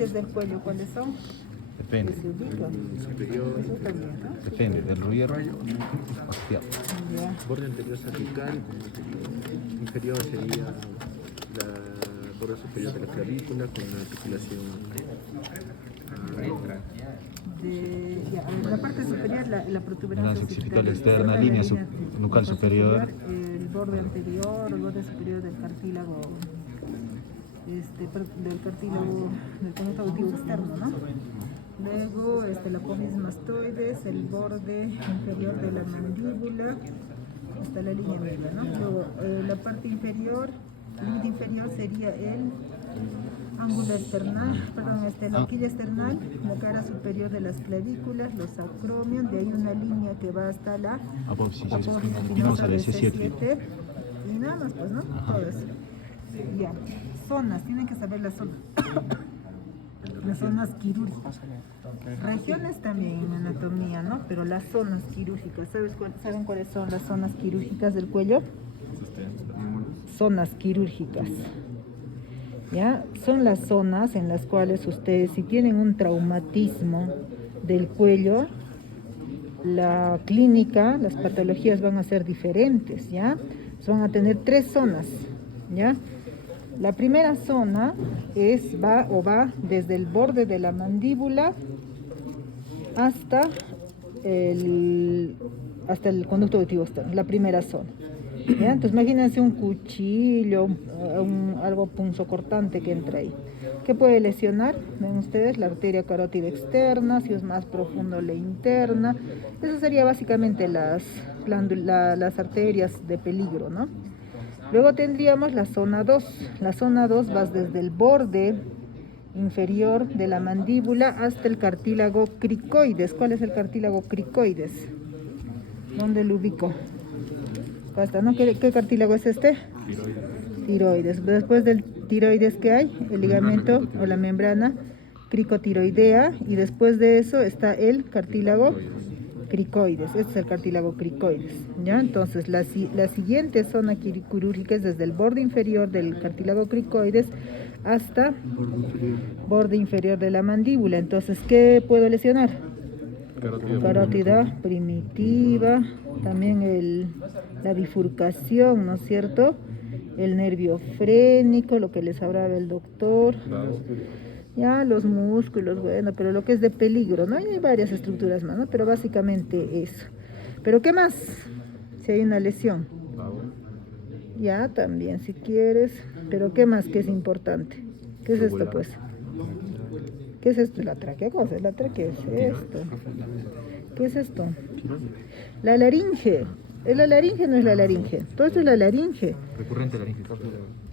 partes del cuello cuáles son? Depende. Que se ubican. Superior, Eso también, ¿no? Depende del ruido hacia. Ya. borde anterior cervical, inferior sería la borde superior de la clavícula con la articulación Ya, en la parte superior, la protuberancia occipital occipital externa, línea nucal superior. el borde anterior, el borde superior del cartílago, del cartílago del conducto auditivo externo, ¿no? Luego la apófisis mastoides, el borde inferior de la mandíbula, hasta la línea media, ¿no? Luego la parte inferior, límite inferior sería el ángulo esternal, perdón, la horquilla esternal, la cara superior de las clavículas, los acromion, de ahí una línea que va hasta la apófisis espinosa del C7 y nada más, pues, ¿no? Todo eso. Ya, zonas, tienen que saber las zonas. Las zonas quirúrgicas. Regiones también en anatomía, ¿no? Pero las zonas quirúrgicas, ¿saben cuáles son las zonas quirúrgicas del cuello? Zonas quirúrgicas. ¿Ya? Son las zonas en las cuales ustedes, si tienen un traumatismo del cuello, la clínica, las patologías van a ser diferentes, ¿ya? Van a tener 3 zonas, ¿ya? La primera zona va desde el borde de la mandíbula hasta el conducto auditivo externo, la primera zona. ¿Ya? Entonces imagínense un cuchillo, algo punzocortante que entra ahí. ¿Qué puede lesionar? Ven ustedes la arteria carótida externa, si es más profundo la interna. Eso sería básicamente las arterias de peligro, ¿no? Luego tendríamos la zona 2. La zona 2 va desde el borde inferior de la mandíbula hasta el cartílago cricoides. ¿Cuál es el cartílago cricoides? ¿Dónde lo ubico? Acá está, ¿no? ¿Qué cartílago es este? Tiroides. Después del tiroides, ¿qué hay? El ligamento o la membrana cricotiroidea, y después de eso está el cartílago cricoides. Este es el cartílago cricoides, ¿ya? Entonces la siguiente zona quirúrgica es desde el borde inferior del cartílago cricoides hasta borde inferior de la mandíbula. Entonces, ¿qué puedo lesionar? Carótida primitiva, también la bifurcación, ¿no es cierto? El nervio frénico, lo que les hablaba el doctor. Ya, los músculos, bueno, pero lo que es de peligro, ¿no? Hay varias estructuras más, ¿no? Pero básicamente eso. ¿Pero qué más? Si hay una lesión. Ya, también, si quieres. ¿Pero qué más que es importante? ¿Qué es esto, pues? ¿Qué es esto? ¿La tráquea? ¿Cómo es la tráquea? ¿Qué es esto? ¿Qué es esto? La laringe. ¿La laringe no es la laringe? Todo esto es la laringe. Recurrente laringe.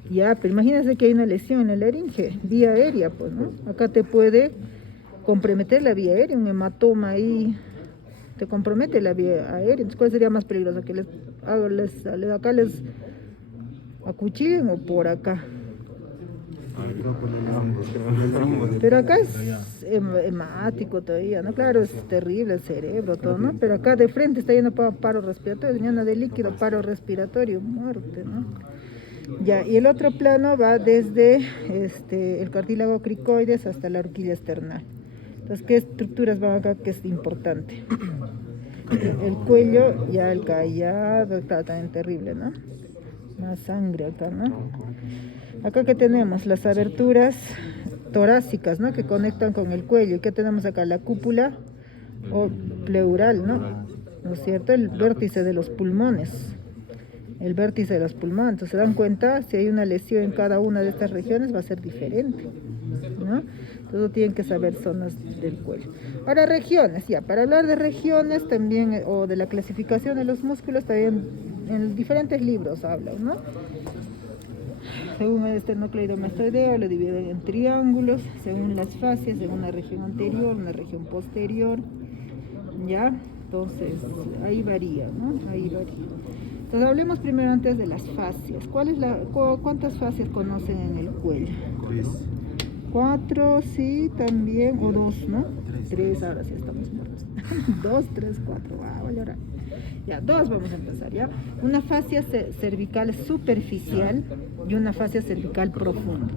Ya, pero imagínense que hay una lesión en la laringe, vía aérea, pues, ¿no? Acá te puede comprometer la vía aérea, un hematoma ahí, te compromete la vía aérea. Entonces, ¿cuál sería más peligroso? ¿Que acá les acuchillen o por acá? Pero acá es hemático todavía, ¿no? Claro, es terrible el cerebro, todo, ¿no? Pero acá de frente está yendo para paro respiratorio, llena de líquido, paro respiratorio, muerte, ¿no? Ya, y el otro plano va desde el cartílago cricoides hasta la horquilla esternal. Entonces, ¿qué estructuras van acá que es importante? El cuello, ya el callado, está también terrible, ¿no? Más sangre acá, ¿no? Acá que tenemos las aberturas torácicas, ¿no? Que conectan con el cuello. ¿Y qué tenemos acá? La cúpula o pleural, ¿no? ¿No es cierto? El vértice de los pulmones. El vértice de los pulmones. Entonces, se dan cuenta, si hay una lesión en cada una de estas regiones va a ser diferente, ¿no? Entonces tienen que saber zonas del cuello. Ahora, regiones, ya, para hablar de regiones también, o de la clasificación de los músculos, también en diferentes libros hablan, ¿no? Según el esternocleidomastoideo lo dividen en triángulos, según las fascias, de una región anterior, una región posterior, ¿ya? Entonces, ahí varía, ¿no? Ahí varía. Entonces, hablemos primero antes de las fascias. ¿Cuántas fascias conocen en el cuello? 3. 4, sí, también, o 2, ¿no? 3, ahora sí estamos muertos. 2, 3, 4, vale, ahora. Ya, 2 vamos a empezar, ¿ya? Una fascia cervical superficial y una fascia cervical profunda.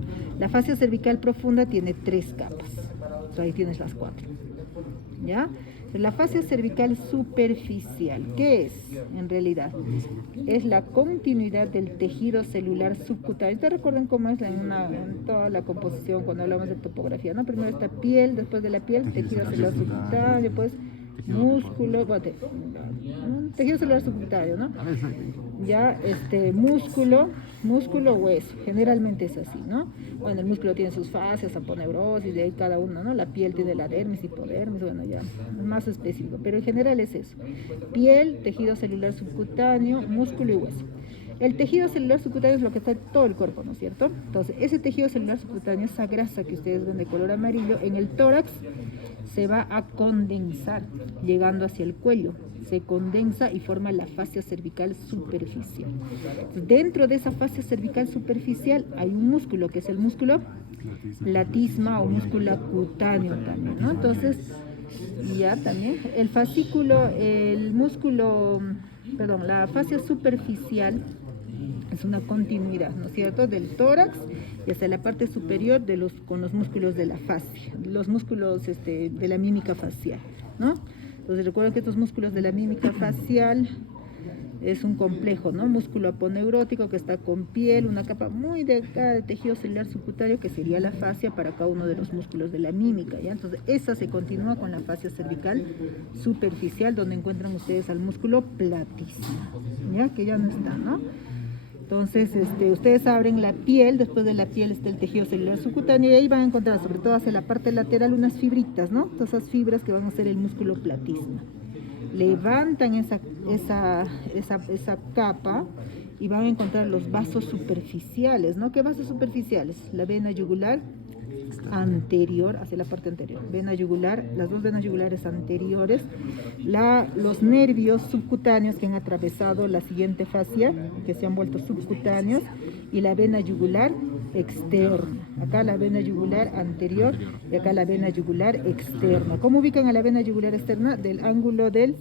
La fascia cervical profunda tiene 3 capas. Entonces, ahí tienes las 4. ¿Ya? La fascia cervical superficial, ¿qué es en realidad? Es la continuidad del tejido celular subcutáneo. ¿Ustedes recuerdan cómo es en toda la composición cuando hablamos de topografía, ¿no? Primero está piel, después de la piel, tejido celular subcutáneo, pues músculo, bueno, tejido celular subcutáneo, ¿no? Ya, músculo, hueso, generalmente es así, ¿no? Bueno, el músculo tiene sus fases, aponeurosis, de ahí cada uno, ¿no? La piel tiene la dermis, hipodermis, bueno, ya, más específico, pero en general es eso. Piel, tejido celular subcutáneo, músculo y hueso. El tejido celular subcutáneo es lo que está en todo el cuerpo, ¿no es cierto? Entonces, ese tejido celular subcutáneo, esa grasa que ustedes ven de color amarillo, en el tórax se va a condensar, llegando hacia el cuello. Se condensa y forma la fascia cervical superficial. Entonces, dentro de esa fascia cervical superficial hay un músculo, que es el músculo latisma o músculo cutáneo también, ¿no? Entonces, ya también, la fascia superficial es una continuidad, ¿no es cierto?, del tórax y hasta la parte superior con los músculos de la fascia, los músculos de la mímica facial, ¿no? Entonces recuerden que estos músculos de la mímica facial es un complejo, ¿no? Músculo aponeurótico que está con piel, una capa muy delgada de tejido celular subcutáneo que sería la fascia para cada uno de los músculos de la mímica, ¿ya? Entonces esa se continúa con la fascia cervical superficial, donde encuentran ustedes al músculo platísimo, ¿ya? Que ya no está, ¿no? Entonces, ustedes abren la piel, después de la piel está el tejido celular subcutáneo y ahí van a encontrar, sobre todo hacia la parte lateral, unas fibritas, ¿no? Todas esas fibras que van a ser el músculo platismo. Levantan esa capa y van a encontrar los vasos superficiales, ¿no? ¿Qué vasos superficiales? La vena yugular anterior, hacia la parte anterior, vena yugular, las dos venas yugulares anteriores, los nervios subcutáneos que han atravesado la siguiente fascia, que se han vuelto subcutáneos, y la vena yugular externa. Acá la vena yugular anterior y acá la vena yugular externa. ¿Cómo ubican a la vena yugular externa? Del ángulo de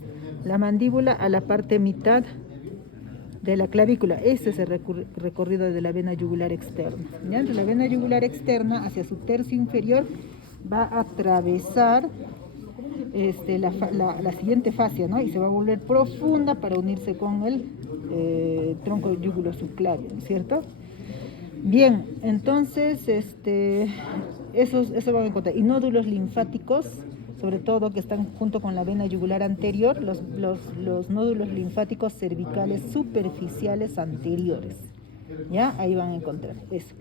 la mandíbula a la parte mitad de la clavícula. Ese es el recorrido de la vena yugular externa. ¿Ya? Entonces, la vena yugular externa hacia su tercio inferior va a atravesar la siguiente fascia, ¿no? Y se va a volver profunda para unirse con el tronco yugulo subclavio, ¿no es cierto? Bien, entonces eso van a encontrar. Y nódulos linfáticos, sobre todo que están junto con la vena yugular anterior, los nódulos linfáticos cervicales superficiales anteriores. ¿Ya? Ahí van a encontrar eso.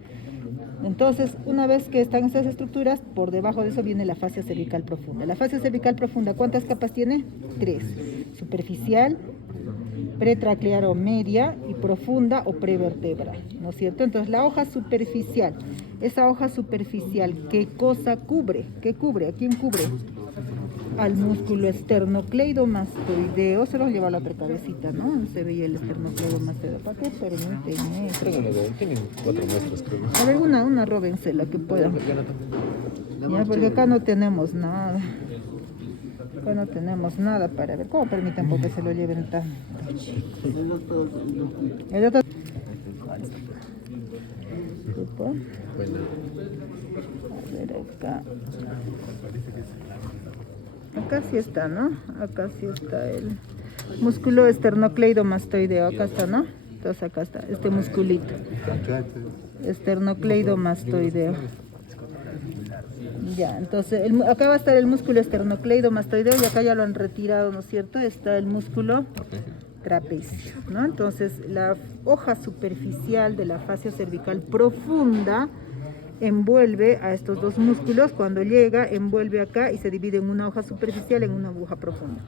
Entonces, una vez que están esas estructuras, por debajo de eso viene la fascia cervical profunda. La fascia cervical profunda, ¿cuántas capas tiene? 3. Superficial, pretraclear o media, y profunda o prevertebral, ¿no es cierto? Entonces, la hoja superficial, esa hoja superficial, ¿qué cosa cubre? ¿Qué cubre? ¿A quién cubre? Al músculo esternocleidomastoideo. Se lo lleva a la otra cabecita, ¿no? Se veía el esternocleidomastoideo. ¿Para qué? Permítanme. Tienen 4 muestras, creo. A ver, una róbense la que puedan. Ya, porque acá no tenemos nada. Acá no tenemos nada para ver. ¿Cómo permiten porque se lo lleven tan? El otro. Bueno. A ver, acá. Acá sí está, ¿no? Acá sí está el músculo esternocleidomastoideo. Acá está, ¿no? Entonces acá está, este musculito. Esternocleidomastoideo. Ya, entonces acá va a estar el músculo esternocleidomastoideo y acá ya lo han retirado, ¿no es cierto? Está el músculo trapecio, ¿no? Entonces la hoja superficial de la fascia cervical profunda envuelve a estos dos músculos. Cuando llega, envuelve acá y se divide en una hoja superficial, en una hoja profunda.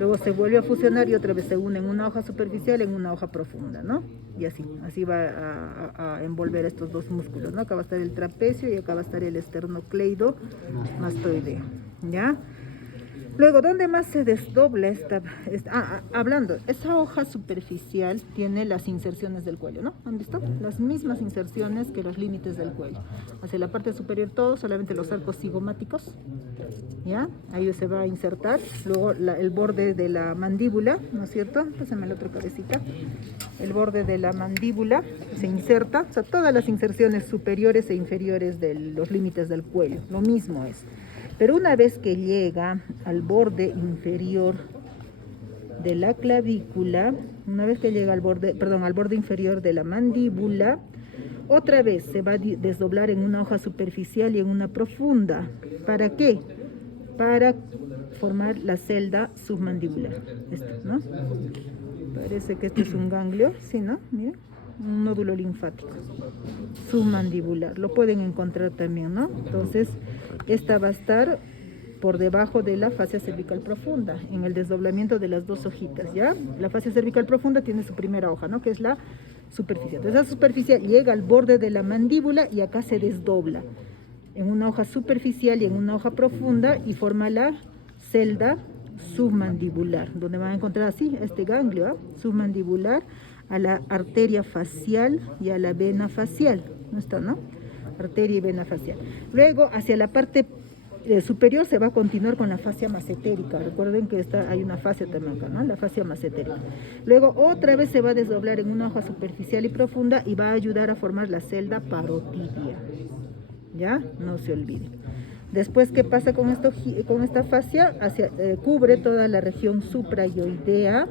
Luego se vuelve a fusionar y otra vez se une en una hoja superficial, en una hoja profunda, ¿no? Y así va a envolver estos dos músculos, ¿no? Acá va a estar el trapecio y acá va a estar el esternocleidomastoideo, ¿ya? Luego, ¿dónde más se desdobla hablando, esa hoja superficial tiene las inserciones del cuello, ¿no? ¿Han visto? Las mismas inserciones que los límites del cuello. Hacia la parte superior todo, solamente los arcos cigomáticos, ¿ya? Ahí se va a insertar. Luego el borde de la mandíbula, ¿no es cierto? Pásame la otra cabecita. El borde de la mandíbula se inserta, o sea, todas las inserciones superiores e inferiores de los límites del cuello, lo mismo es. Pero una vez que llega al borde inferior de la clavícula, una vez que llega al borde inferior de la mandíbula, otra vez se va a desdoblar en una hoja superficial y en una profunda. ¿Para qué? Para formar la celda submandibular. Esto, ¿no? Parece que esto es un ganglio, ¿sí, no? Mira, un nódulo linfático submandibular. Lo pueden encontrar también, ¿no? Entonces, esta va a estar por debajo de la fascia cervical profunda, en el desdoblamiento de las dos hojitas, ¿ya? La fascia cervical profunda tiene su primera hoja, ¿no? Que es la superficial. Entonces, esa superficial llega al borde de la mandíbula y acá se desdobla en una hoja superficial y en una hoja profunda y forma la celda submandibular, donde van a encontrar así este ganglio, ¿eh? Submandibular, a la arteria facial y a la vena facial, ¿no está, no? Arteria y vena facial. Luego, hacia la parte superior se va a continuar con la fascia massetérica. Recuerden que hay una fascia también acá, ¿no? La fascia massetérica. Luego, otra vez se va a desdoblar en una hoja superficial y profunda y va a ayudar a formar la celda parotidia. ¿Ya? No se olviden. Después, ¿qué pasa con esta fascia? Cubre toda la región suprayoidea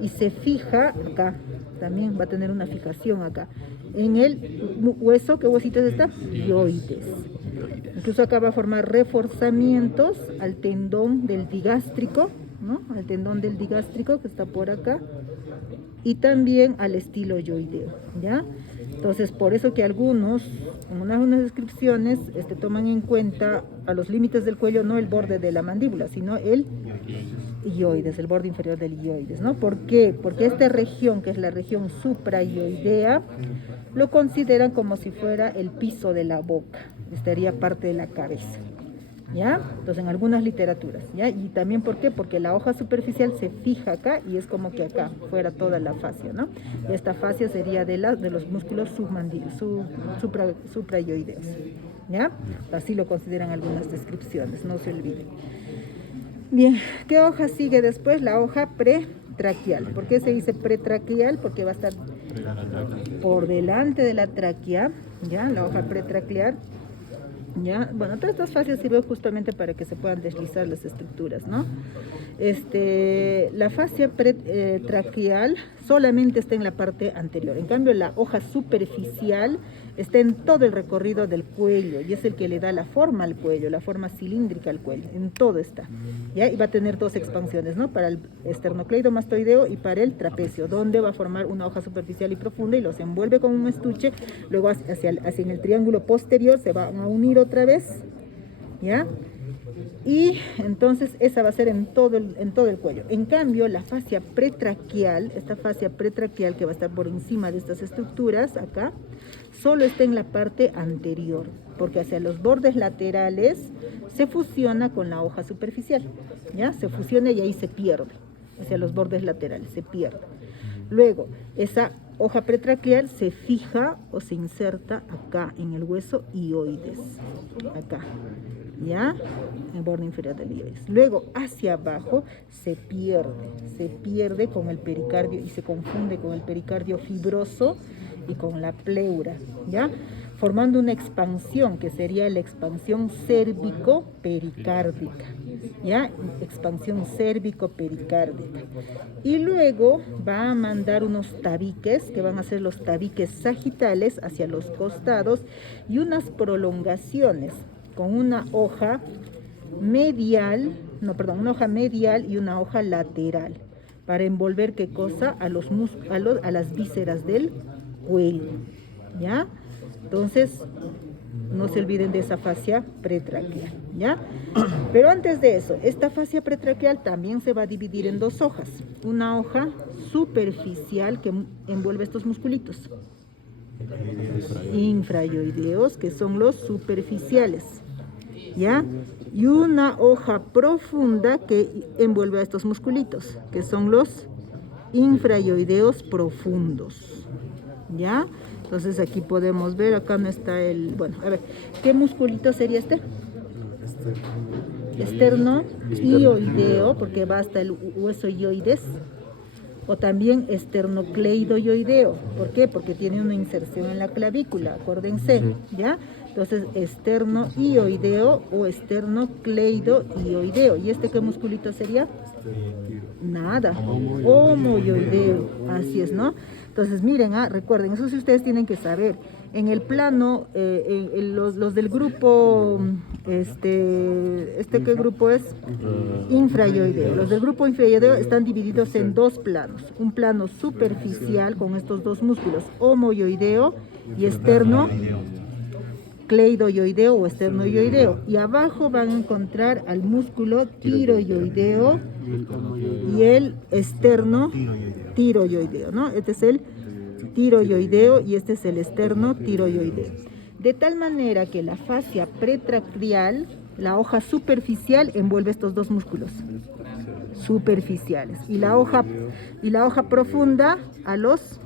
y se fija acá. También va a tener una fijación acá. En el hueso, ¿qué huesito es esta? Yoides. Incluso acá va a formar reforzamientos al tendón del digástrico, ¿no? Al tendón del digástrico que está por acá. Y también al estiloyoideo, ¿ya? Entonces, por eso que algunas descripciones toman en cuenta a los límites del cuello, no el borde de la mandíbula, sino el ioides, el borde inferior del ioides, ¿no? ¿Por qué? Porque esta región, que es la región suprayoidea, lo consideran como si fuera el piso de la boca, estaría parte de la cabeza, ¿ya? Entonces, en algunas literaturas, ¿ya? Y también, ¿por qué? Porque la hoja superficial se fija acá y es como que acá fuera toda la fascia, ¿no? Y esta fascia sería de los músculos suprayoideos, ¿ya? Así lo consideran algunas descripciones, no se olviden. Bien, ¿qué hoja sigue después? La hoja pretraquial. ¿Por qué se dice pretraquial? Porque va a estar por delante de la tráquea, ¿ya? La hoja pretraquial. ¿Ya? Bueno, todas estas fascias sirven justamente para que se puedan deslizar las estructuras, ¿no? La fascia traqueal solamente está en la parte anterior. En cambio, la hoja superficial está en todo el recorrido del cuello y es el que le da la forma al cuello, la forma cilíndrica al cuello. En todo está, ¿ya? Y va a tener dos expansiones, ¿no? Para el esternocleidomastoideo y para el trapecio, donde va a formar una hoja superficial y profunda y los envuelve con un estuche. Luego hacia en el triángulo posterior se van a unir otra vez, ¿ya? Y entonces esa va a ser en todo el cuello. En cambio, la fascia pretraquial, esta fascia pretraquial que va a estar por encima de estas estructuras, acá, solo está en la parte anterior, porque hacia los bordes laterales se fusiona con la hoja superficial, ¿ya? Se fusiona y ahí se pierde, hacia los bordes laterales se pierde. Luego, esa hoja pretraquial se fija o se inserta acá en el hueso ioides, acá, ¿ya? En el borde inferior del ioides. Luego, hacia abajo se pierde con el pericardio y se confunde con el pericardio fibroso y con la pleura, ¿ya? Formando una expansión que sería la expansión cérvico-pericárdica, ¿ya? Expansión cérvico-pericárdica. Y luego va a mandar unos tabiques, que van a ser los tabiques sagitales hacia los costados, y unas prolongaciones con una hoja medial y una hoja lateral, para envolver, ¿qué cosa? A las vísceras del cuello, ¿ya? Entonces, no se olviden de esa fascia pretraquial, ¿ya? Pero antes de eso, esta fascia pretraquial también se va a dividir en dos hojas. Una hoja superficial que envuelve estos musculitos infrayoideos, que son los superficiales, ¿ya? Y una hoja profunda que envuelve a estos musculitos, que son los infrayoideos profundos, ¿ya? Entonces aquí podemos ver, acá no está el, bueno, a ver, ¿qué musculito sería este? Externo ioideo, porque va hasta el hueso ioides, o también esternocleidoioideo. ¿Por qué? Porque tiene una inserción en la clavícula, acuérdense, ¿ya? Entonces, esternoioideo o esternocleidoioideo. ¿Y este qué musculito sería? Nada, homoioideo, así es, ¿no? Entonces, miren, recuerden, eso sí ustedes tienen que saber. En el plano, los del grupo, ¿qué grupo es? Infrayoideo. Los del grupo infrayoideo están divididos en dos planos. Un plano superficial con estos dos músculos, homoioideo y esternocleidoioideo o esternoioideo. Y abajo van a encontrar al músculo tiroioideo y el esternotiroioideo, ¿no? Este es el tiroioideo y este es el esternotiroioideo. De tal manera que la fascia pretraquial, la hoja superficial, envuelve estos dos músculos superficiales. Y la hoja profunda a los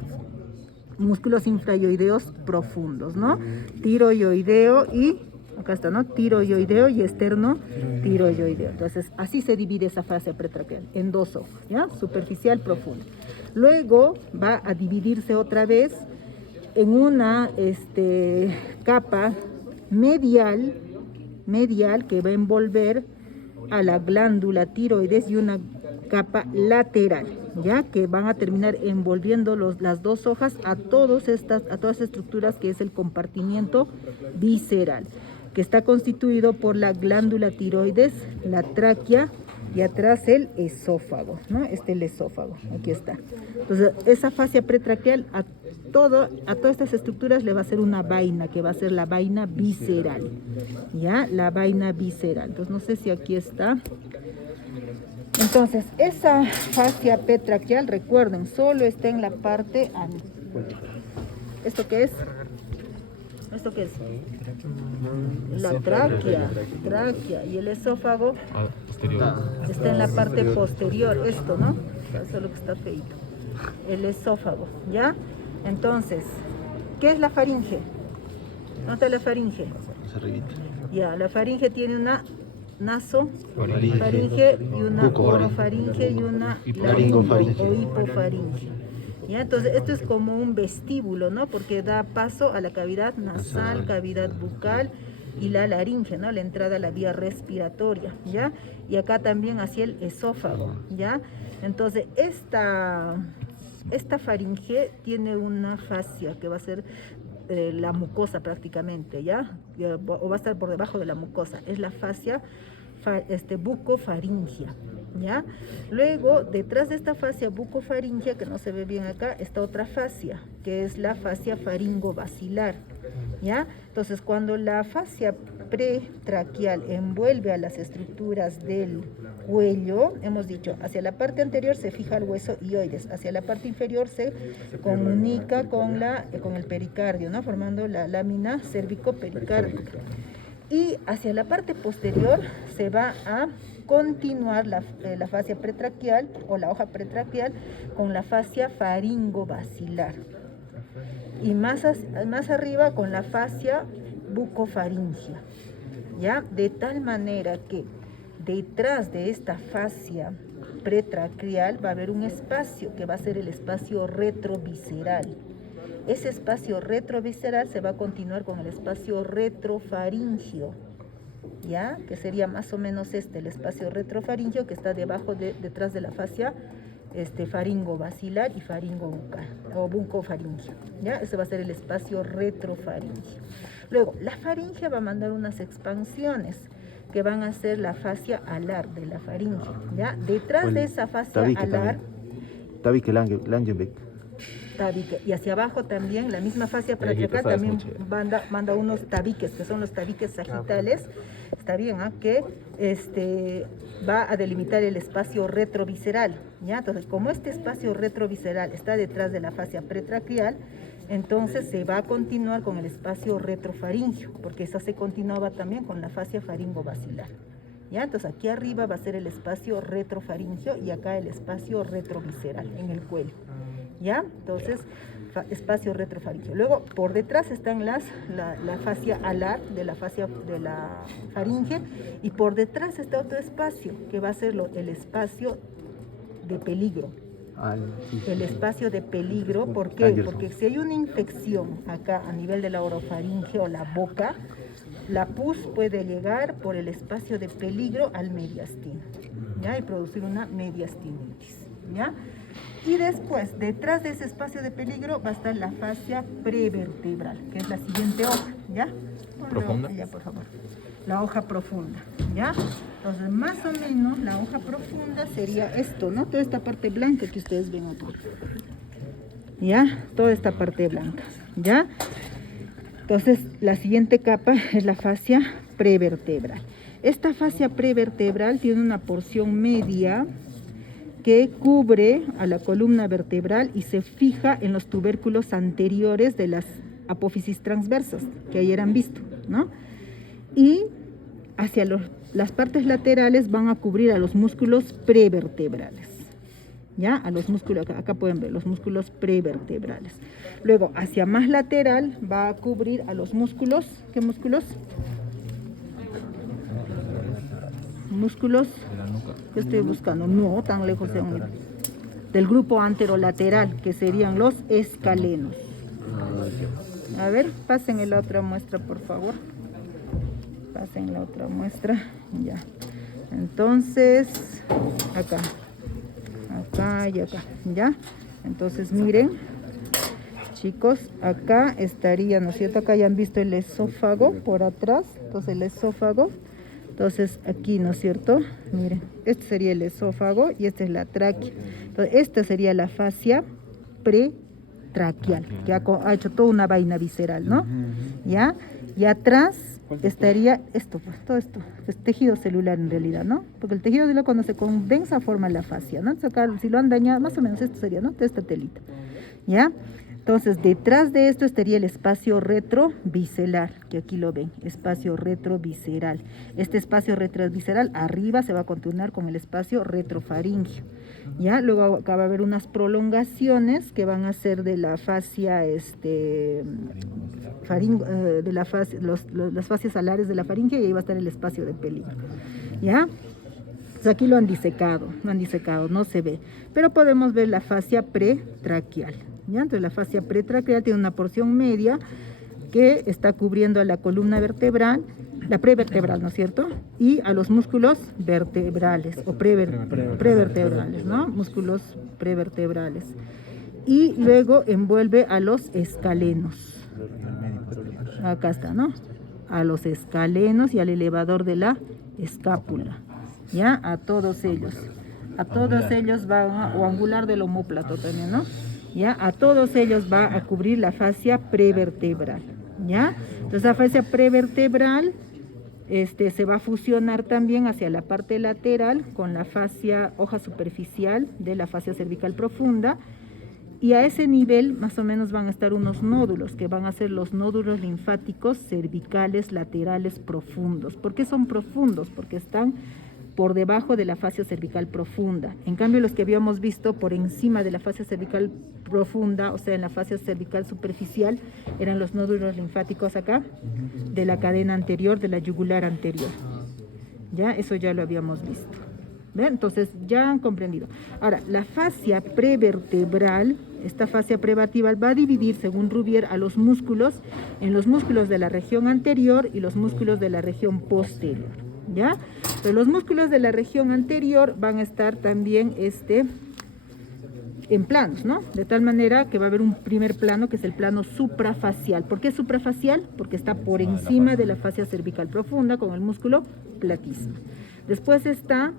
músculos infrayoideos profundos, ¿no? Tiroioideo y, acá está, ¿no? Tiroioideo y esternotiroioideo. Entonces, así se divide esa fascia pretraquial, en dos hojas, ¿ya? Superficial, profunda. Luego va a dividirse otra vez en una capa medial que va a envolver a la glándula tiroides y una capa lateral, ya que van a terminar envolviendo las dos hojas a todas estas estructuras que es el compartimiento visceral, que está constituido por la glándula tiroides, la tráquea y atrás el esófago, ¿no? El esófago, aquí está. Entonces, esa fascia pretraquial a todas estas estructuras le va a hacer una vaina, que va a ser la vaina visceral, ¿ya? La vaina visceral. Entonces, no sé si aquí está. Entonces, esa fascia pretraquial, recuerden, solo está en la parte anal. ¿Esto qué es? ¿Esto qué es? La tráquea, y el esófago está en la parte posterior, esto, ¿no? Eso es lo que está feito. El esófago, ¿ya? Entonces, ¿qué es la faringe? ¿Dónde está la faringe? Ya, la faringe tiene una nasofaringe y una orofaringe y una laringofaringe o hipofaringe. ¿Ya? Entonces, esto es como un vestíbulo, ¿no? Porque da paso a la cavidad nasal, cavidad bucal y la laringe, ¿no? La entrada a la vía respiratoria, ¿ya? Y acá también hacia el esófago, ¿ya? Entonces, esta faringe tiene una fascia que va a ser la mucosa prácticamente, ¿ya? O va a estar por debajo de la mucosa. Es la fascia bucofaringia, ¿ya? Luego, detrás de esta fascia bucofaringia, que no se ve bien acá, está otra fascia, que es la fascia faringobasilar, ¿ya? Entonces, cuando la fascia pretraquial envuelve a las estructuras del cuello, hemos dicho, hacia la parte anterior se fija el hueso ioides, hacia la parte inferior se comunica con el pericardio, ¿no? Formando la lámina cérvico-pericárdica. Y hacia la parte posterior se va a continuar la fascia pretraquial o la hoja pretraquial con la fascia faringobasilar. Y más arriba con la fascia bucofaringia, ¿ya? De tal manera que detrás de esta fascia pretraquial va a haber un espacio que va a ser el espacio retrovisceral. Ese espacio retrovisceral se va a continuar con el espacio retrofaringio, ¿ya? Que sería más o menos el espacio retrofaringio que está detrás de la fascia faringobasilar y faringobucal o bucofaringio, ¿ya? Ese va a ser el espacio retrofaringio. Luego, la faringe va a mandar unas expansiones que van a ser la fascia alar de la faringe, ¿ya? Detrás de esa fascia alar, tabique Langenbeck. y hacia abajo también, la misma fascia pretraquial también manda unos tabiques, que son los tabiques sagitales, está bien, que va a delimitar el espacio retrovisceral, ¿ya? Entonces, como este espacio retrovisceral está detrás de la fascia pretraquial, Entonces se va a continuar con el espacio retrofaringio, porque esa se continuaba también con la fascia faringo-basilar. ¿Ya? Entonces aquí arriba va a ser el espacio retrofaringio y acá el espacio retrovisceral en el cuello. ¿Ya? Entonces, espacio retrofaringio. Luego, por detrás están la fascia alar de la fascia de la faringe, y por detrás está otro espacio que va a ser el espacio de peligro. El espacio de peligro, ¿por qué? Porque si hay una infección acá a nivel de la orofaringe o la boca, la pus puede llegar por el espacio de peligro al mediastino, ¿ya? Y producir una mediastinitis, ¿ya? Y después, detrás de ese espacio de peligro va a estar la fascia prevertebral, que es la siguiente hoja, ¿ya? ¿Profunda? Allá, por favor. La hoja profunda, ¿ya? Entonces, más o menos, la hoja profunda sería esto, ¿no? Toda esta parte blanca que ustedes ven aquí, ¿ya? Toda esta parte blanca, ¿ya? Entonces, la siguiente capa es la fascia prevertebral. Esta fascia prevertebral tiene una porción media que cubre a la columna vertebral y se fija en los tubérculos anteriores de las apófisis transversas, que ayer han visto, ¿no? Y hacia las partes laterales van a cubrir a los músculos prevertebrales, ¿ya? A los músculos, acá pueden ver los músculos prevertebrales. Luego, hacia más lateral va a cubrir a los músculos, ¿qué músculos? Músculos, ¿qué estoy buscando? No, tan lejos del grupo anterolateral, que serían los escalenos. A ver, pasen la otra muestra, por favor. Pasen la otra muestra, ya. Entonces, acá y acá, ¿ya? Entonces, miren, chicos, acá estaría, ¿no es cierto? Acá ya han visto el esófago por atrás, entonces el esófago. Entonces aquí, ¿no es cierto? Miren, este sería el esófago y esta es la tráquea. Entonces esta sería la fascia pretraqueal, que ha hecho toda una vaina visceral, ¿no? ¿Ya? Y atrás estaría esto, pues, todo esto, es tejido celular en realidad, ¿no? Porque el tejido celular cuando se condensa forma la fascia, ¿no? Entonces acá, si lo han dañado, más o menos esto sería, ¿no? Toda esta telita, ¿ya? Entonces, detrás de esto estaría el espacio retrovisceral, que aquí lo ven, espacio retrovisceral. Este espacio retrovisceral arriba se va a continuar con el espacio retrofaringio, ¿ya? Luego acá va a haber unas prolongaciones que van a ser de la fascia, de la fascia, las fascias alares de la faringe, y ahí va a estar el espacio de peligro, ¿ya? Entonces aquí lo han disecado, no se ve, pero podemos ver la fascia pretraqueal. ¿Ya? Entonces la fascia pretraqueal tiene una porción media que está cubriendo a la columna vertebral, la prevertebral, ¿no es cierto? Y a los músculos vertebrales o prevertebrales, ¿no? Músculos prevertebrales. Y luego envuelve a los escalenos. Acá está, ¿no? A los escalenos y al elevador de la escápula. ¿Ya? A todos ellos. A todos ellos va, o angular del omóplato también, ¿no? ¿Ya? A todos ellos va a cubrir la fascia prevertebral, ¿ya? Entonces la fascia prevertebral se va a fusionar también hacia la parte lateral con la fascia hoja superficial de la fascia cervical profunda, y a ese nivel más o menos van a estar unos nódulos que van a ser los nódulos linfáticos cervicales laterales profundos. ¿Por qué son profundos? Porque están por debajo de la fascia cervical profunda. En cambio, los que habíamos visto por encima de la fascia cervical profunda, o sea, en la fascia cervical superficial, eran los nódulos linfáticos acá, de la cadena anterior, de la yugular anterior. Ya, eso ya lo habíamos visto. ¿Ven? Entonces, ya han comprendido. Ahora, la fascia prevertebral, esta fascia prevertebral va a dividir, según Rubier, a los músculos en los músculos de la región anterior y los músculos de la región posterior. ¿Ya? Entonces, los músculos de la región anterior van a estar también en planos, ¿no? De tal manera que va a haber un primer plano que es el plano suprafacial. ¿Por qué suprafacial? Porque está por encima de la fascia cervical profunda con el músculo platísimo. Después está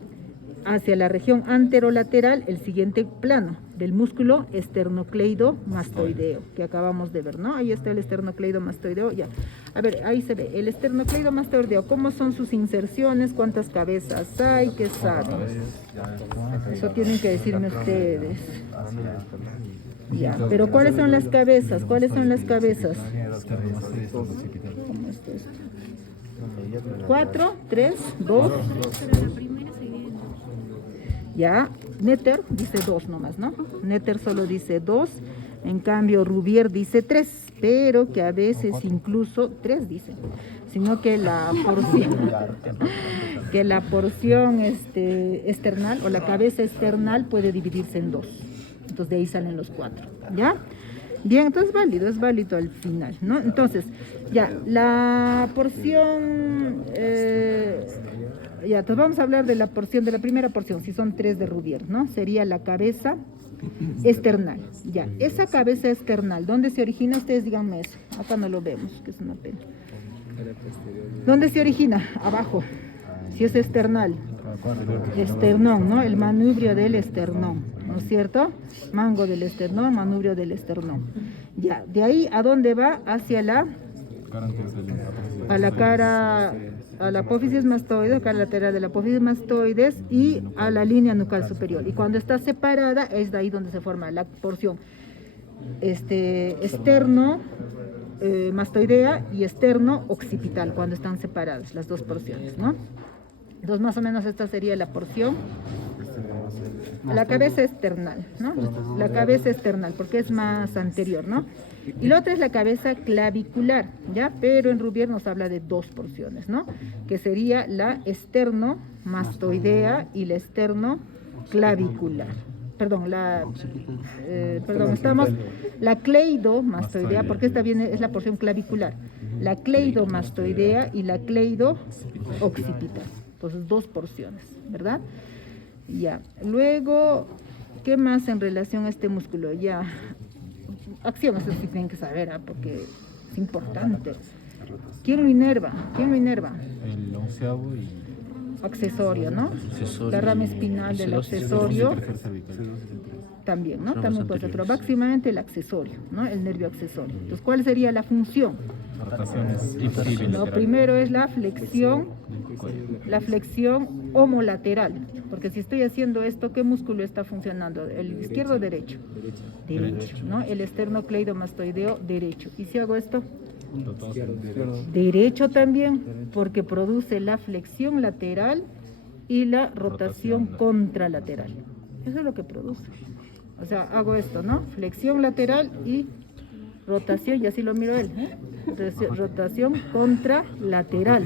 hacia la región anterolateral el siguiente plano del músculo esternocleidomastoideo, que acabamos de ver, ¿no? Ahí está el esternocleidomastoideo, ya. A ver, ahí se ve el esternocleidomastoideo, cómo son sus inserciones, cuántas cabezas hay, qué saben. Eso tienen que decirme ustedes. Ya, pero ¿cuáles son las cabezas? ¿Cuáles son las cabezas? ¿Cómo está esto? 4, 3, 2. Ya, Netter dice 2 nomás, ¿no? Netter solo dice 2, en cambio Rubier dice 3, pero que a veces incluso 3 dice, sino que la porción external o la cabeza external puede dividirse en 2, entonces de ahí salen los 4, ¿ya? Bien, entonces es válido al final, ¿no? Entonces, ya, la porción, ya, entonces vamos a hablar de la porción, de la primera porción, si son 3 de Rubier, ¿no? Sería la cabeza external, ya, esa cabeza external, ¿dónde se origina? Ustedes díganme eso, acá no lo vemos, que es una pena. ¿Dónde se origina? Abajo, si es external, esternón, ¿no? El manubrio del esternón, ¿no es cierto? Mango del esternón, manubrio del esternón. Ya, de ahí a dónde va, hacia la apófisis mastoides, cara lateral de la apófisis mastoides y a la línea nucal superior. Y cuando está separada es de ahí donde se forma la porción externo mastoidea y externo occipital, cuando están separadas las dos porciones, ¿no? Entonces más o menos esta sería la porción, la cabeza external, ¿no? La cabeza external, porque es más anterior, ¿no? Y la otra es la cabeza clavicular, ¿ya? Pero en Rubier nos habla de 2 porciones, ¿no? Que sería la externo-mastoidea y la externo-clavicular. La cleido-mastoidea, porque esta viene, es la porción clavicular. La cleido-mastoidea y la cleido-occipital. Entonces, 2 porciones, ¿verdad? Ya. Luego, ¿qué más en relación a este músculo? Ya. Acción, eso sí tienen que saber, ¿eh? Porque es importante. ¿Quién lo inerva? El onceavo y accesorio, ¿no? La rama espinal del accesorio también, ¿no? También puede ser, pero máximamente el accesorio, ¿no? El nervio accesorio. Entonces, ¿cuál sería la función? rotaciones. Lo primero es la flexión homolateral, porque si estoy haciendo esto, ¿qué músculo está funcionando? ¿El izquierdo o derecho? Derecho, ¿no? El esternocleidomastoideo derecho. ¿Y si hago esto? Derecho también, porque produce la flexión lateral y la rotación contralateral. Eso es lo que produce. O sea, hago esto, ¿no? Flexión lateral y rotación, y así lo miro él, ¿eh? Rotación contralateral.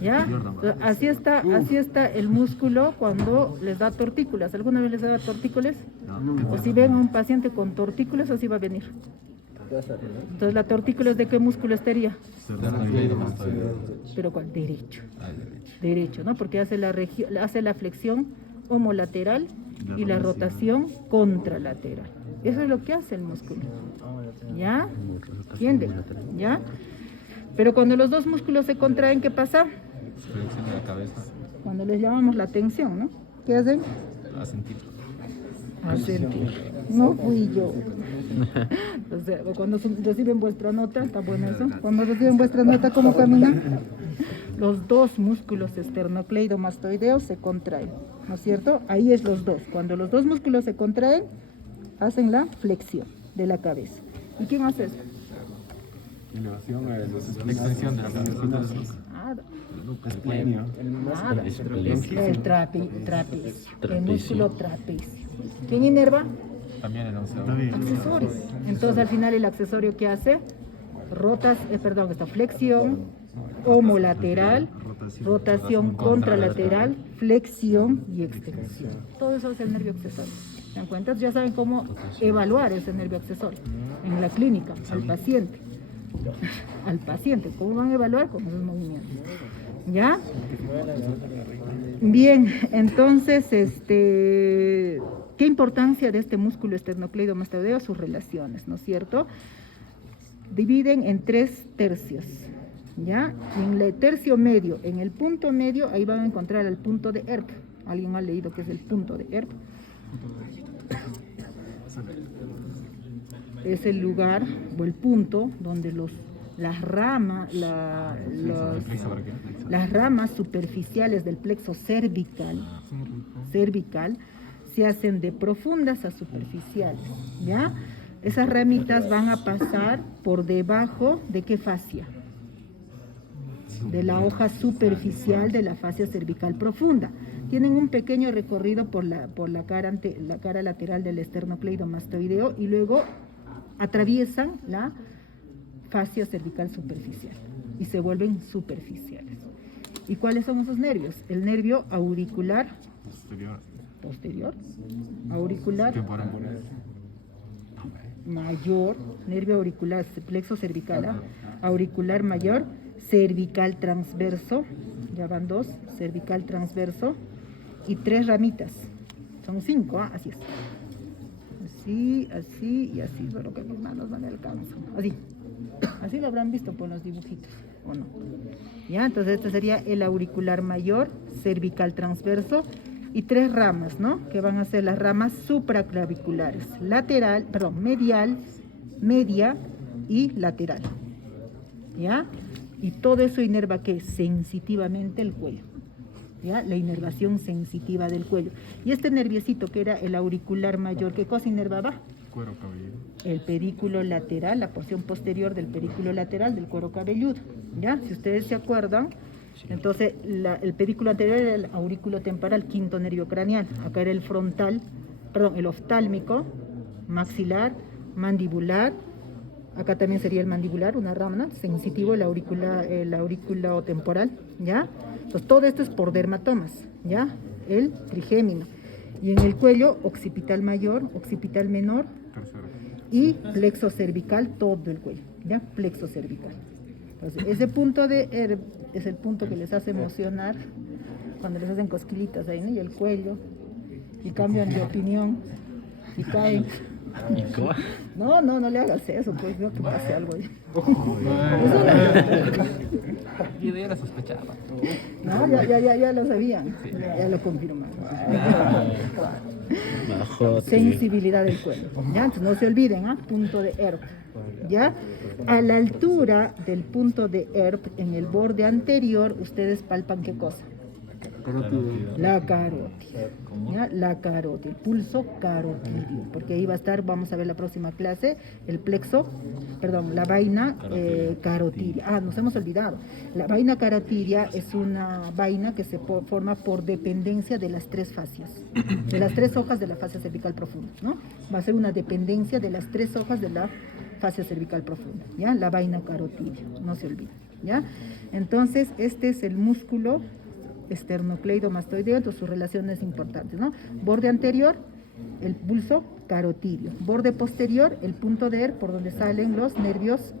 ¿Ya? Así está el músculo cuando les da tortícolas. ¿Alguna vez les da tortícolas? O si ven a un paciente con tortícolas, así va a venir. Entonces, ¿la tortícola de qué músculo estaría? ¿Pero cuál? Derecho. Derecho, ¿no? Porque hace la flexión homolateral y la rotación contralateral. Eso es lo que hace el músculo. ¿Ya? ¿Entienden? ¿Ya? Pero cuando los dos músculos se contraen, ¿qué pasa? Cuando les llamamos la tensión, ¿no? ¿Qué hacen? A sentir. A sentir. No fui yo. O sea, cuando reciben vuestra nota, está bueno eso. Cuando reciben vuestra nota, ¿cómo caminan? Los dos músculos esternocleidomastoideos se contraen, ¿no es cierto? Ahí es los dos. Cuando los dos músculos se contraen, hacen la flexión de la cabeza. ¿Y quién hace eso? Elevación a la extensión de la cabeza. Nada. Nada. El trapecio. El músculo trapecio. ¿Quién inerva? También el onceavo. Accesorio. Entonces al final el accesorio ¿qué hace? Esta flexión homolateral, rotación contralateral, flexión y extensión. Todo eso es el nervio accesorio. ¿Se dan cuenta? Ya saben cómo evaluar ese nervio accesorio en la clínica, al paciente. Al paciente, ¿cómo van a evaluar? Con esos movimientos. ¿Ya? Bien, entonces, ¿qué importancia de este músculo esternocleidomastoideo? Sus relaciones, ¿no es cierto? Dividen en 3 tercios, ¿ya? En el tercio medio, en el punto medio, ahí van a encontrar el punto de Erbs. ¿Alguien ha leído qué es el punto de Erbs? Es el lugar o el punto donde las ramas superficiales del plexo cervical se hacen de profundas a superficiales, ¿ya? Esas ramitas van a pasar por debajo de ¿qué fascia? De la hoja superficial de la fascia cervical profunda. Tienen un pequeño recorrido por la cara lateral del esternocleidomastoideo y luego atraviesan la fascia cervical superficial y se vuelven superficiales. ¿Y cuáles son esos nervios? El nervio auricular posterior, auricular mayor, nervio auricular, plexo cervical, auricular mayor, cervical transverso, ya van 2, cervical transverso, y 3 ramitas, son 5, así es. Así, así y así, pero que mis manos no me alcanzan. Así lo habrán visto por los dibujitos, ¿o no? Ya, entonces este sería el auricular mayor, cervical transverso, y 3 ramas, ¿no? Que van a ser las ramas supraclaviculares, medial, media y lateral. ¿Ya? Y todo eso inerva ¿qué? Sensitivamente el cuello. ¿Ya? La inervación sensitiva del cuello. Y este nerviecito que era el auricular mayor, ¿qué cosa inervaba? Cuero cabelludo. El pedículo lateral, la porción posterior del pedículo lateral del cuero cabelludo. ¿Ya? Si ustedes se acuerdan, entonces el pedículo anterior era el aurículo temporal, quinto nervio craneal. Acá era el oftálmico, maxilar, mandibular. Acá también sería el mandibular, una rama, sensitivo, el aurículo temporal, ¿ya? Entonces todo esto es por dermatomas, ¿ya? El trigémino. Y en el cuello, occipital mayor, occipital menor y plexo cervical, todo el cuello, ¿ya? Plexo cervical. Entonces ese punto de es el punto que les hace emocionar cuando les hacen cosquilitas ahí, ¿no? Y el cuello, y cambian de opinión, y caen. No le hagas eso, pues veo que pase algo ahí. Yo ya lo sospechaba. No, ya lo sabían, ya lo confirmaron. Sensibilidad del cuello, ¿ya? Entonces no se olviden, punto de Ehrp, ¿ya? A la altura del punto de Ehrp, en el borde anterior, ustedes palpan ¿qué cosa? La carótida, ¿ya? La carótida, el pulso carotidio, porque ahí va a estar, vamos a ver la próxima clase, la vaina carotidia. Nos hemos olvidado. La vaina carotidia es una vaina que se forma por dependencia de las 3 fascias, de las 3 hojas de la fascia cervical profunda, ¿no? Va a ser una dependencia de las 3 hojas de la fascia cervical profunda, ¿ya? La vaina carotidia, no se olviden, ¿ya? Entonces, este es el músculo esternocleidomastoideo, entonces sus relaciones importantes, ¿no? Borde anterior, el pulso carotidio. Borde posterior, el punto de Ehrp, por donde salen los nervios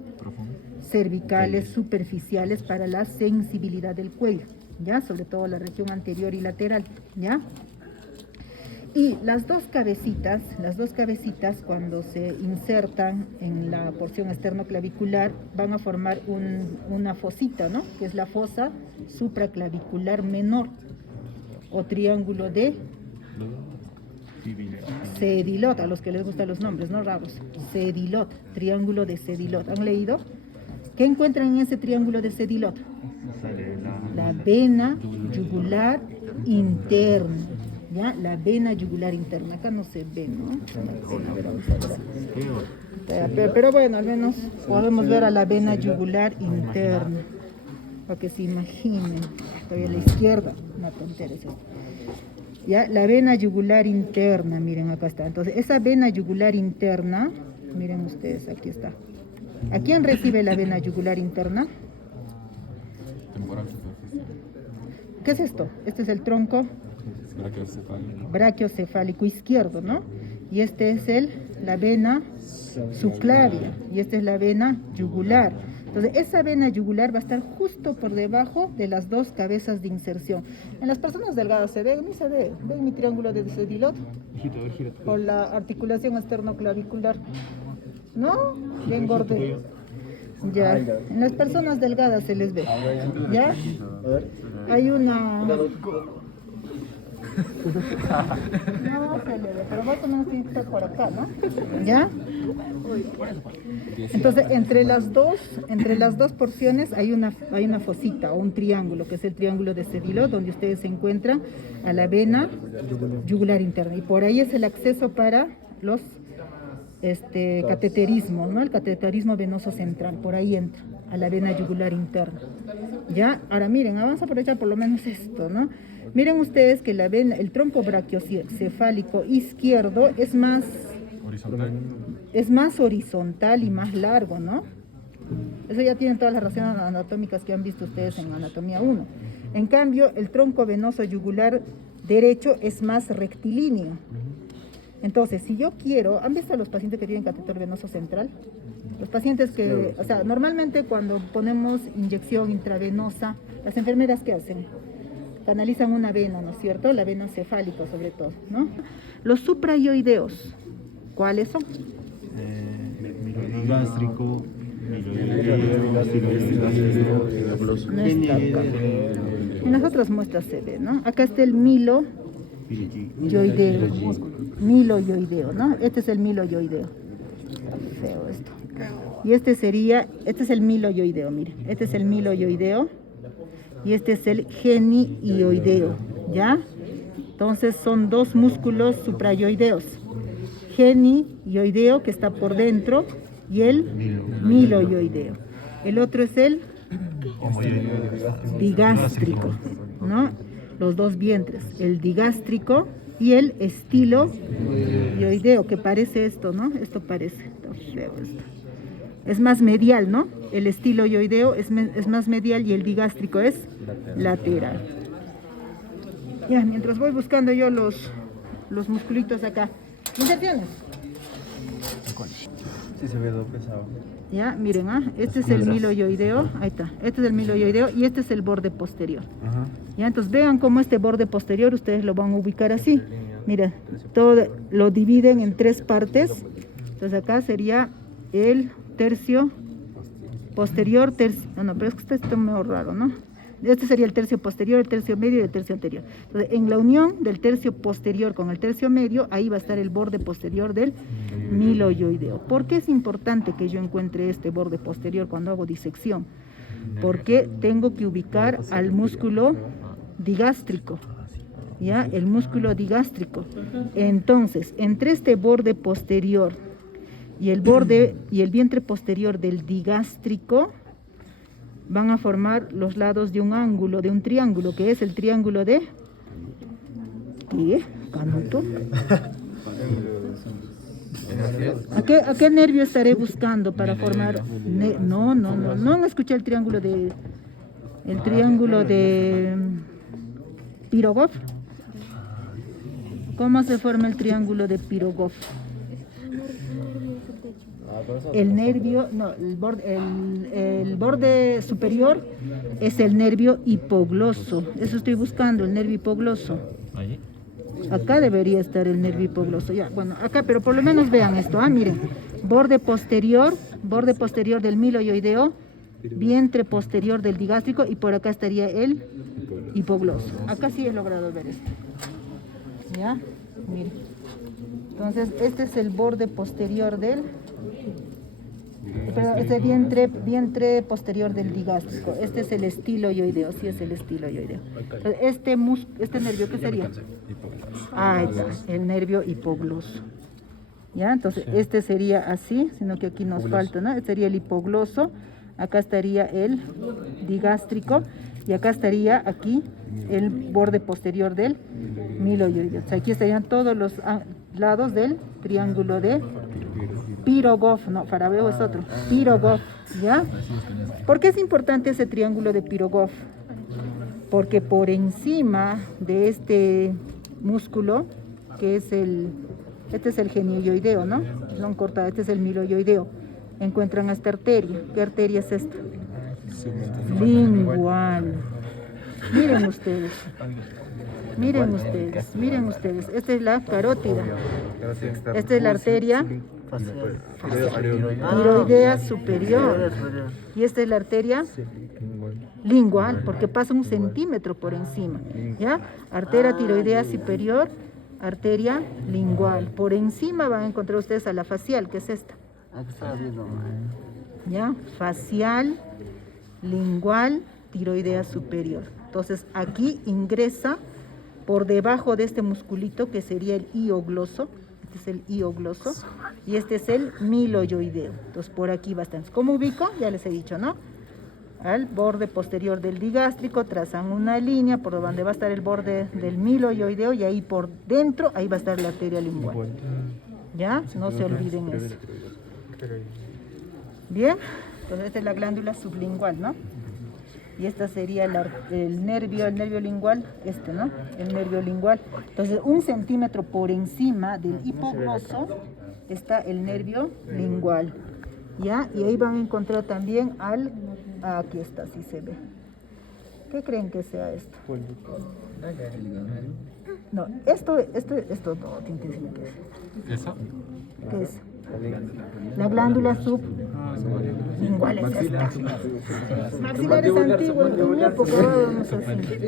cervicales superficiales para la sensibilidad del cuello, ¿ya? Sobre todo la región anterior y lateral, ¿ya? Y las dos cabecitas cuando se insertan en la porción esternoclavicular van a formar una fosita, ¿no? Que es la fosa supraclavicular menor o triángulo de Sedilot, a los que les gustan los nombres, ¿no? Raros. Sedilot, triángulo de Sedilot. ¿Han leído? ¿Qué encuentran en ese triángulo de Sedilot? La vena yugular interna. ¿Ya? La vena yugular interna, acá no se ve, ¿no? Pero bueno, al menos podemos ver a la vena yugular interna, para que se imaginen. Todavía a la izquierda, una tontera es esto. ¿Ya? La vena yugular interna, miren, acá está. Entonces, esa vena yugular interna, miren ustedes, aquí está. ¿A quién recibe la vena yugular interna? ¿Qué es esto? Este es el tronco brachiocefálico izquierdo, ¿no? Y este es la vena subclavia, y esta es la vena yugular. Entonces, esa vena yugular va a estar justo por debajo de las 2 cabezas de inserción. En las personas delgadas se ve, ¿ven mi triángulo de Sedilot? Por la articulación esternoclavicular. ¿No? Bien gordo. Ya, en las personas delgadas se les ve. ¿Ya? Hay una... No se le ve, pero más o menos tiene que estar por acá, ¿no? ¿Ya? Entonces, entre las dos porciones hay una fosita o un triángulo, que es el triángulo de Sedilot, donde ustedes se encuentran a la vena yugular interna. Y por ahí es el acceso para los cateterismo, ¿no? El cateterismo venoso central, por ahí entra, a la vena yugular interna. ¿Ya? Ahora miren, vamos a aprovechar por lo menos esto, ¿no? Miren ustedes que la vena, el tronco brachiocefálico izquierdo es más horizontal y más largo, ¿no? Eso ya tienen todas las razones anatómicas que han visto ustedes en anatomía 1. En cambio, el tronco venoso yugular derecho es más rectilíneo. Entonces, si yo quiero, ¿han visto a los pacientes que tienen catéter venoso central? Los pacientes que, o sea, normalmente cuando ponemos inyección intravenosa, las enfermeras ¿qué hacen? Canalizan una vena, ¿no es cierto? La vena cefálica sobre todo, ¿no? Los suprayoideos, ¿cuáles son? Gástrico, No está acá. En las otras muestras se ve, ¿no? Acá está el miloyoideo, ¿no? Este es el miloyoideo. Está feo esto. Y este es el miloyoideo, miren. Este es el miloyoideo y este es el genioideo, ¿ya? Entonces son dos músculos suprayoideos. Genioideo, que está por dentro, y el miloyoideo. El otro es el digástrico, ¿no? Los dos vientres, el digástrico y el estiloyoideo, que parece esto, ¿no? Esto parece, está feo esto. Es más medial, ¿no? El estiloyoideo es más medial y el digástrico es lateral. Ya, mientras voy buscando yo los musculitos acá. Inserciones. Sí, se ve pesado. Ya, miren, este es el miloyoideo, ahí está, este es el miloyoideo y este es el borde posterior. Ajá. Ya, entonces vean cómo este borde posterior ustedes lo van a ubicar así. Mira, todo lo dividen en tres partes. Entonces acá sería el tercio posterior, no, pero es que este está medio raro, ¿no? Este sería el tercio posterior, el tercio medio y el tercio anterior. Entonces, en la unión del tercio posterior con el tercio medio, ahí va a estar el borde posterior del miloyoideo. ¿Por qué es importante que yo encuentre este borde posterior cuando hago disección? Porque tengo que ubicar al músculo digástrico, ¿ya? El músculo digástrico. Entonces, entre este borde posterior y el vientre posterior del digástrico, van a formar los lados de un ángulo, de un triángulo, que es el triángulo de... ¿Qué? ¿Canuto? ¿A qué nervio estaré buscando para formar? No han escuchado el triángulo de... El triángulo de... Pirogov. ¿Cómo se forma el triángulo de Pirogov? El nervio, no, el borde superior es el nervio hipogloso. Eso estoy buscando, el nervio hipogloso. Acá debería estar el nervio hipogloso. Ya, bueno, acá, pero por lo menos vean esto. Miren, borde posterior del miloyoideo, vientre posterior del digástrico y por acá estaría el hipogloso. Acá sí he logrado ver esto. Ya, miren. Entonces, este es el borde posterior del... Pero este vientre posterior del digástrico. Este es el estiloyoideo, sí es el estiloyoideo. Este nervio, ¿qué sería? Ahí está, el nervio hipogloso. ¿Ya? Entonces, este sería así, sino que aquí nos falta, ¿no? Este sería el hipogloso, acá estaría el digástrico y acá estaría aquí el borde posterior del miloyoideo. O sea, aquí estarían todos los lados del triángulo de Pirogov, no, Farabeo es otro, Pirogov, ¿ya? ¿Por qué es importante ese triángulo de Pirogov? Porque por encima de este músculo, que es este es el genioideo, ¿no? Lo han cortado, este es el miloyoideo. Encuentran esta arteria. ¿Qué arteria es esta? Lingual. Miren ustedes. Esta es la carótida. Esta es la arteria tiroidea superior. Y esta es la arteria lingual, porque pasa 1 centímetro por encima. ¿Ya? Arteria tiroidea superior, arteria lingual. Por encima van a encontrar ustedes a la facial, que es esta. ¿Ya? Facial, lingual, tiroidea superior. Entonces aquí ingresa por debajo de este musculito que sería el hiogloso, Este es el iogloso y este es el miloioideo. Entonces por aquí va a estar. ¿Cómo ubico? Ya les he dicho, ¿no? Al borde posterior del digástrico trazan una línea por donde va a estar el borde del miloioideo y ahí por dentro, ahí va a estar la arteria lingual. ¿Ya? No se olviden eso. Bien, entonces esta es la glándula sublingual, ¿no? Y esta sería el nervio lingual, ¿no? El nervio lingual. Entonces, 1 centímetro por encima del hipogloso está el nervio lingual, ¿ya? Y ahí van a encontrar también aquí está, así se ve. ¿Qué creen que sea esto? No, esto no, tiene que decirme qué es. ¿Eso? ¿Qué es? La glándula sublingual es esta. Maxilar es antiguo, en mi época vamos así.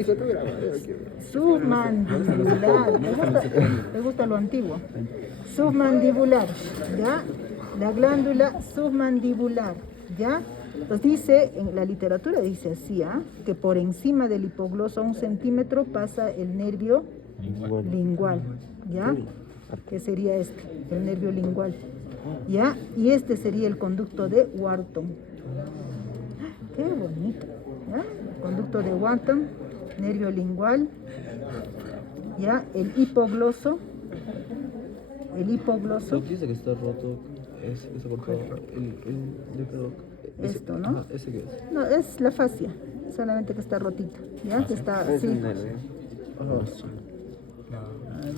Submandibular, me gusta lo antiguo. Submandibular, ¿ya? La glándula submandibular, ¿ya? Pues dice, en la literatura dice así, que por encima del hipogloso a 1 centímetro pasa el nervio lingual, ¿ya? Que sería este, el nervio lingual, ¿ya? Y este sería el conducto de Wharton. Qué bonito, ¿ya? Conducto de Wharton, nervio lingual, ¿ya? El hipogloso. Dice que está roto, eso por favor, esto, ¿no? ¿Ese qué es? No, es la fascia, solamente que está rotito, ¿ya? Que está así. A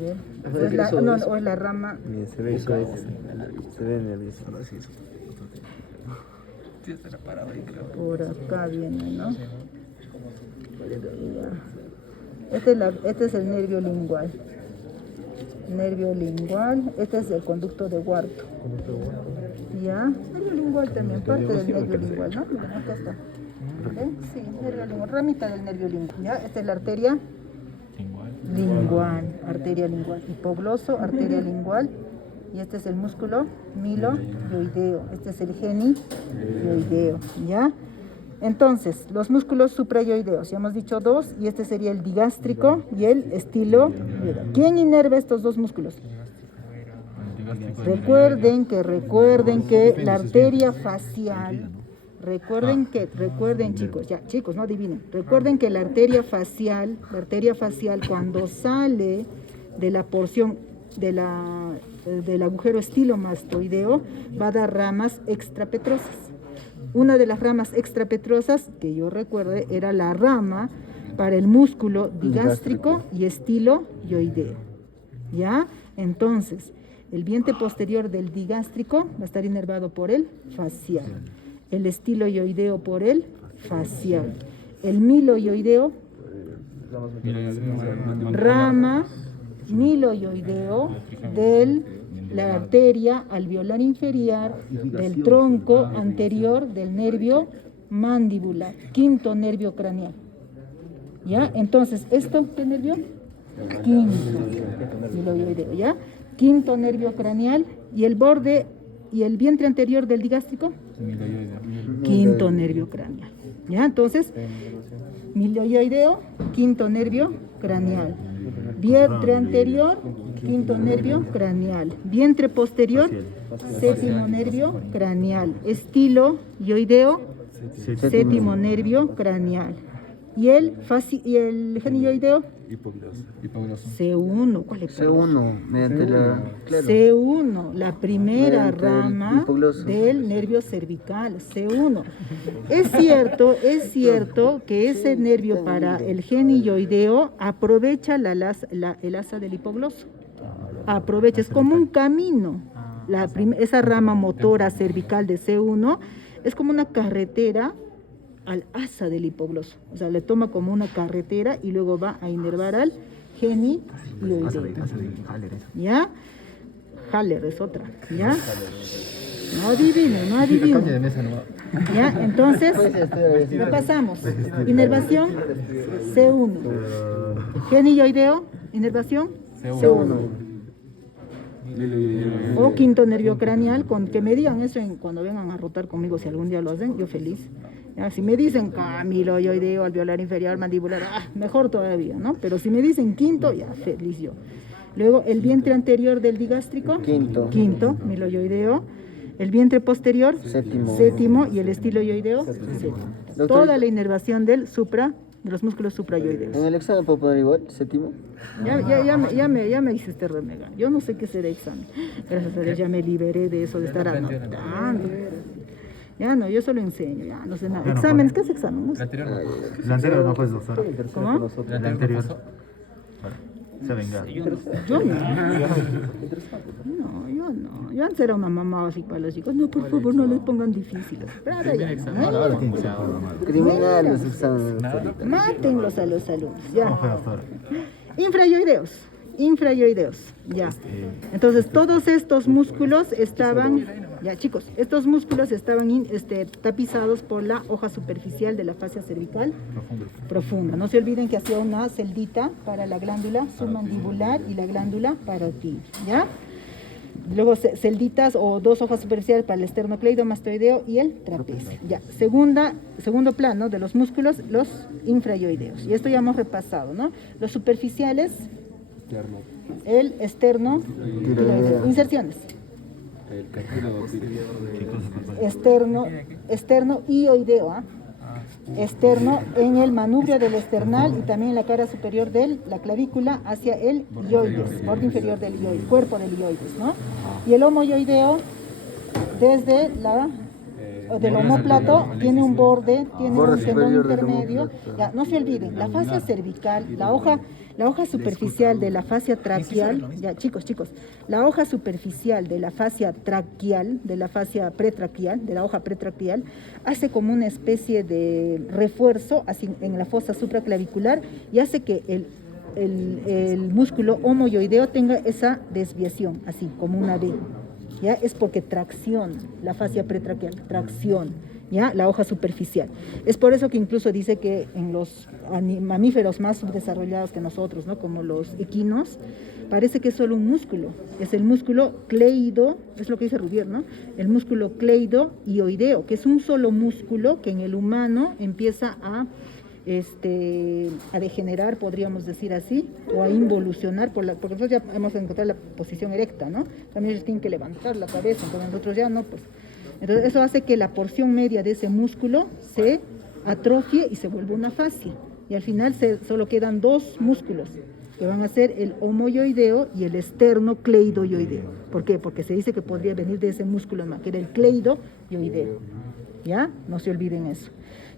ver, o es la rama. Se ve eso, se ve nervioso. Por acá viene, ¿no? Ya. Este es el nervio lingual. Este es el conducto de Wharton. ¿Ya? Nervio lingual también, parte del nervio lingual, ¿no? Mira, acá está. ¿Ven? Sí, nervio lingual, ramita del nervio lingual. ¿Ya? Esta es la arteria lingual, arteria lingual. Hipogloso, arteria lingual. Y este es el músculo miloioideo. Este es el genioideo, ¿ya? Entonces, los músculos suprayoideos, ya hemos dicho 2, y este sería el digástrico y el estiloideo. ¿Quién inerva estos dos músculos? Recuerden que la arteria facial, recuerden chicos, ya chicos, no adivinen, recuerden que la arteria facial cuando sale de la porción del agujero estilomastoideo va a dar ramas extrapetrosas. Una de las ramas extrapetrosas, que yo recuerde, era la rama para el músculo digástrico y estiloioideo, ¿ya? Entonces, el vientre posterior del digástrico va a estar inervado por el facial, el estiloioideo por el facial, el miloioideo, rama miloioideo de la arteria alveolar inferior del tronco anterior del nervio mandibular, quinto nervio craneal. ¿Ya? Entonces, ¿esto qué nervio? Quinto miloioideo, ¿ya? Quinto nervio craneal y el borde y el vientre anterior del digástrico, quinto nervio craneal. ¿Ya? Entonces, miloioideo, quinto nervio craneal. Vientre anterior, quinto nervio craneal. Vientre posterior, séptimo nervio craneal. Estiloioideo, séptimo nervio craneal. Y el genioideo, Hipogloso. C1. ¿Cuál es? C1, mediante la... Claro. C1, la primera Mediante el rama hipogloso. del nervio cervical, C1. Es cierto que ese nervio para el genioideo aprovecha el asa del hipogloso. Aprovecha, es como un camino. Esa rama motora cervical de C1 es como una carretera al asa del hipogloso, o sea, le toma como una carretera y luego va a inervar al genioideo. ¿Ya? Haller es otra, ¿ya? No adivinen. ¿Ya? Entonces, lo pasamos. Inervación, C1. Genioideo, inervación, C1. O quinto nervio craneal, con que me digan eso cuando vengan a rotar conmigo, si algún día lo hacen, yo feliz. Ya, si me dicen miloioideo, alveolar inferior, mandibular, mejor todavía, ¿no? Pero si me dicen quinto, ya feliz yo. Luego el vientre anterior del digástrico, quinto, miloyoideo. El vientre posterior, séptimo, y el estiloyoideo, séptimo. Doctor, Toda la inervación del de los músculos suprayoideos. ¿en el examen puedo poner igual, séptimo? Ya me hiciste renegar. Yo no sé qué será examen. Gracias a Dios ya me liberé de eso de estar anotando. Ya no, yo solo enseño, ya no sé nada. Exámenes, ¿qué es examen? La anterior no puedes doctora. ¿Cómo? La anterior. Se venga. Yo no. No, yo no. Yo antes era una mamá así para los chicos. No, por favor, no les pongan difíciles. Pero ahora ya no. Criminal los exámenes. Mátenlos a los alumnos. Ya. ¿Cómo fue, doctora? Infrayoideos, ya. Entonces todos estos músculos estaban, ya chicos, estos músculos estaban tapizados por la hoja superficial de la fascia cervical profunda. No se olviden que hacía una celdita para la glándula submandibular y la glándula parótida, ¿ya? Luego celditas o dos hojas superficiales para el esternocleidomastoideo y el trapecio. Ya, segundo plano de los músculos, los infrayoideos. Y esto ya hemos repasado, ¿no? Los superficiales, el externo, inserciones. Externo ioideo, ¿ah? Externo en el manubrio del esternal y también en la cara superior de la clavícula hacia el ioides, borde inferior del ioides, cuerpo del ioides, ¿no? Y el homoyoideo desde del omóplato tiene un borde, tiene un tendón intermedio. Ya, no se olviden, la fascia cervical, la hoja superficial de la fascia traqueal, ya chicos, la hoja superficial de la fascia traqueal, de la fascia pretraqueal, de la hoja pretraqueal, hace como una especie de refuerzo así, en la fosa supraclavicular y hace que el músculo homoyoideo tenga esa desviación, así como una V. ¿Ya? Es porque tracciona la fascia pretraqueal, tracciona, ¿ya? La hoja superficial. Es por eso que incluso dice que en los mamíferos más subdesarrollados que nosotros, ¿no? Como los equinos, parece que es solo un músculo. Es el músculo cleido, es lo que dice Rubier, ¿no? El músculo cleido-ioideo, que es un solo músculo que en el humano empieza a degenerar, podríamos decir así, o a involucionar, porque nosotros ya hemos encontrado la posición erecta, ¿no? También ellos tienen que levantar la cabeza, entonces nosotros ya no, pues. Entonces eso hace que la porción media de ese músculo se atrofie y se vuelva una fascia. Y al final solo quedan dos músculos, que van a ser el homoyoideo y el esternocleidoyoideo. ¿Por qué? Porque se dice que podría venir de ese músculo más, que era el cleidoyoideo. ¿Ya? No se olviden eso.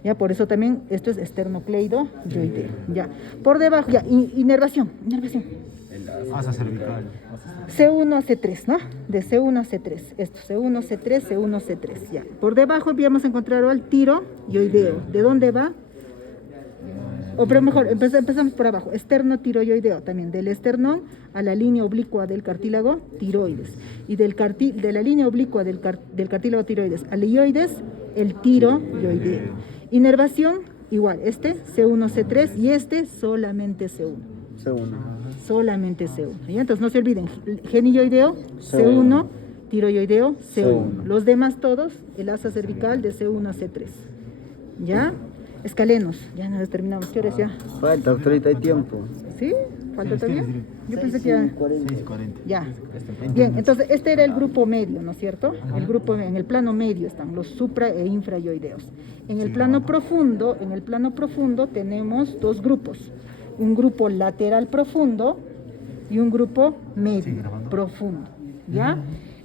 Ya, por eso también esto es esternocleidoyoideo. Ya. Por debajo, ya, inervación. Asa cervical. C1 a C3, ¿no? De C1 a C3. Esto, C1, C3, C1, C3. Ya. Por debajo habíamos encontrado al tiroyoideo. ¿De dónde va? O pero mejor, empezamos por abajo. Esternotiroyoideo también. Del esternón a la línea oblicua del cartílago tiroides. Y de la línea oblicua del cartílago tiroides al ioides, el tiroyoideo. Inervación, igual. C1, C3 y solamente C1. Solamente C1. ¿Ya? Entonces no se olviden. Genioideo, C1. Tiroyoideo, C1. Los demás todos, el asa cervical de C1 a C3. ¿Ya? Escalenos, ya nos terminamos. ¿Qué horas ya? Falta, doctorita, hay tiempo. ¿Sí? ¿Falta todavía? Yo pensé que ya... 6:40. Ya. Bien, entonces este era el grupo medio, ¿no es cierto? El grupo, en el plano medio están los supra e infrayoideos. En el plano profundo tenemos dos grupos. Un grupo lateral profundo y un grupo medio profundo. ¿Ya?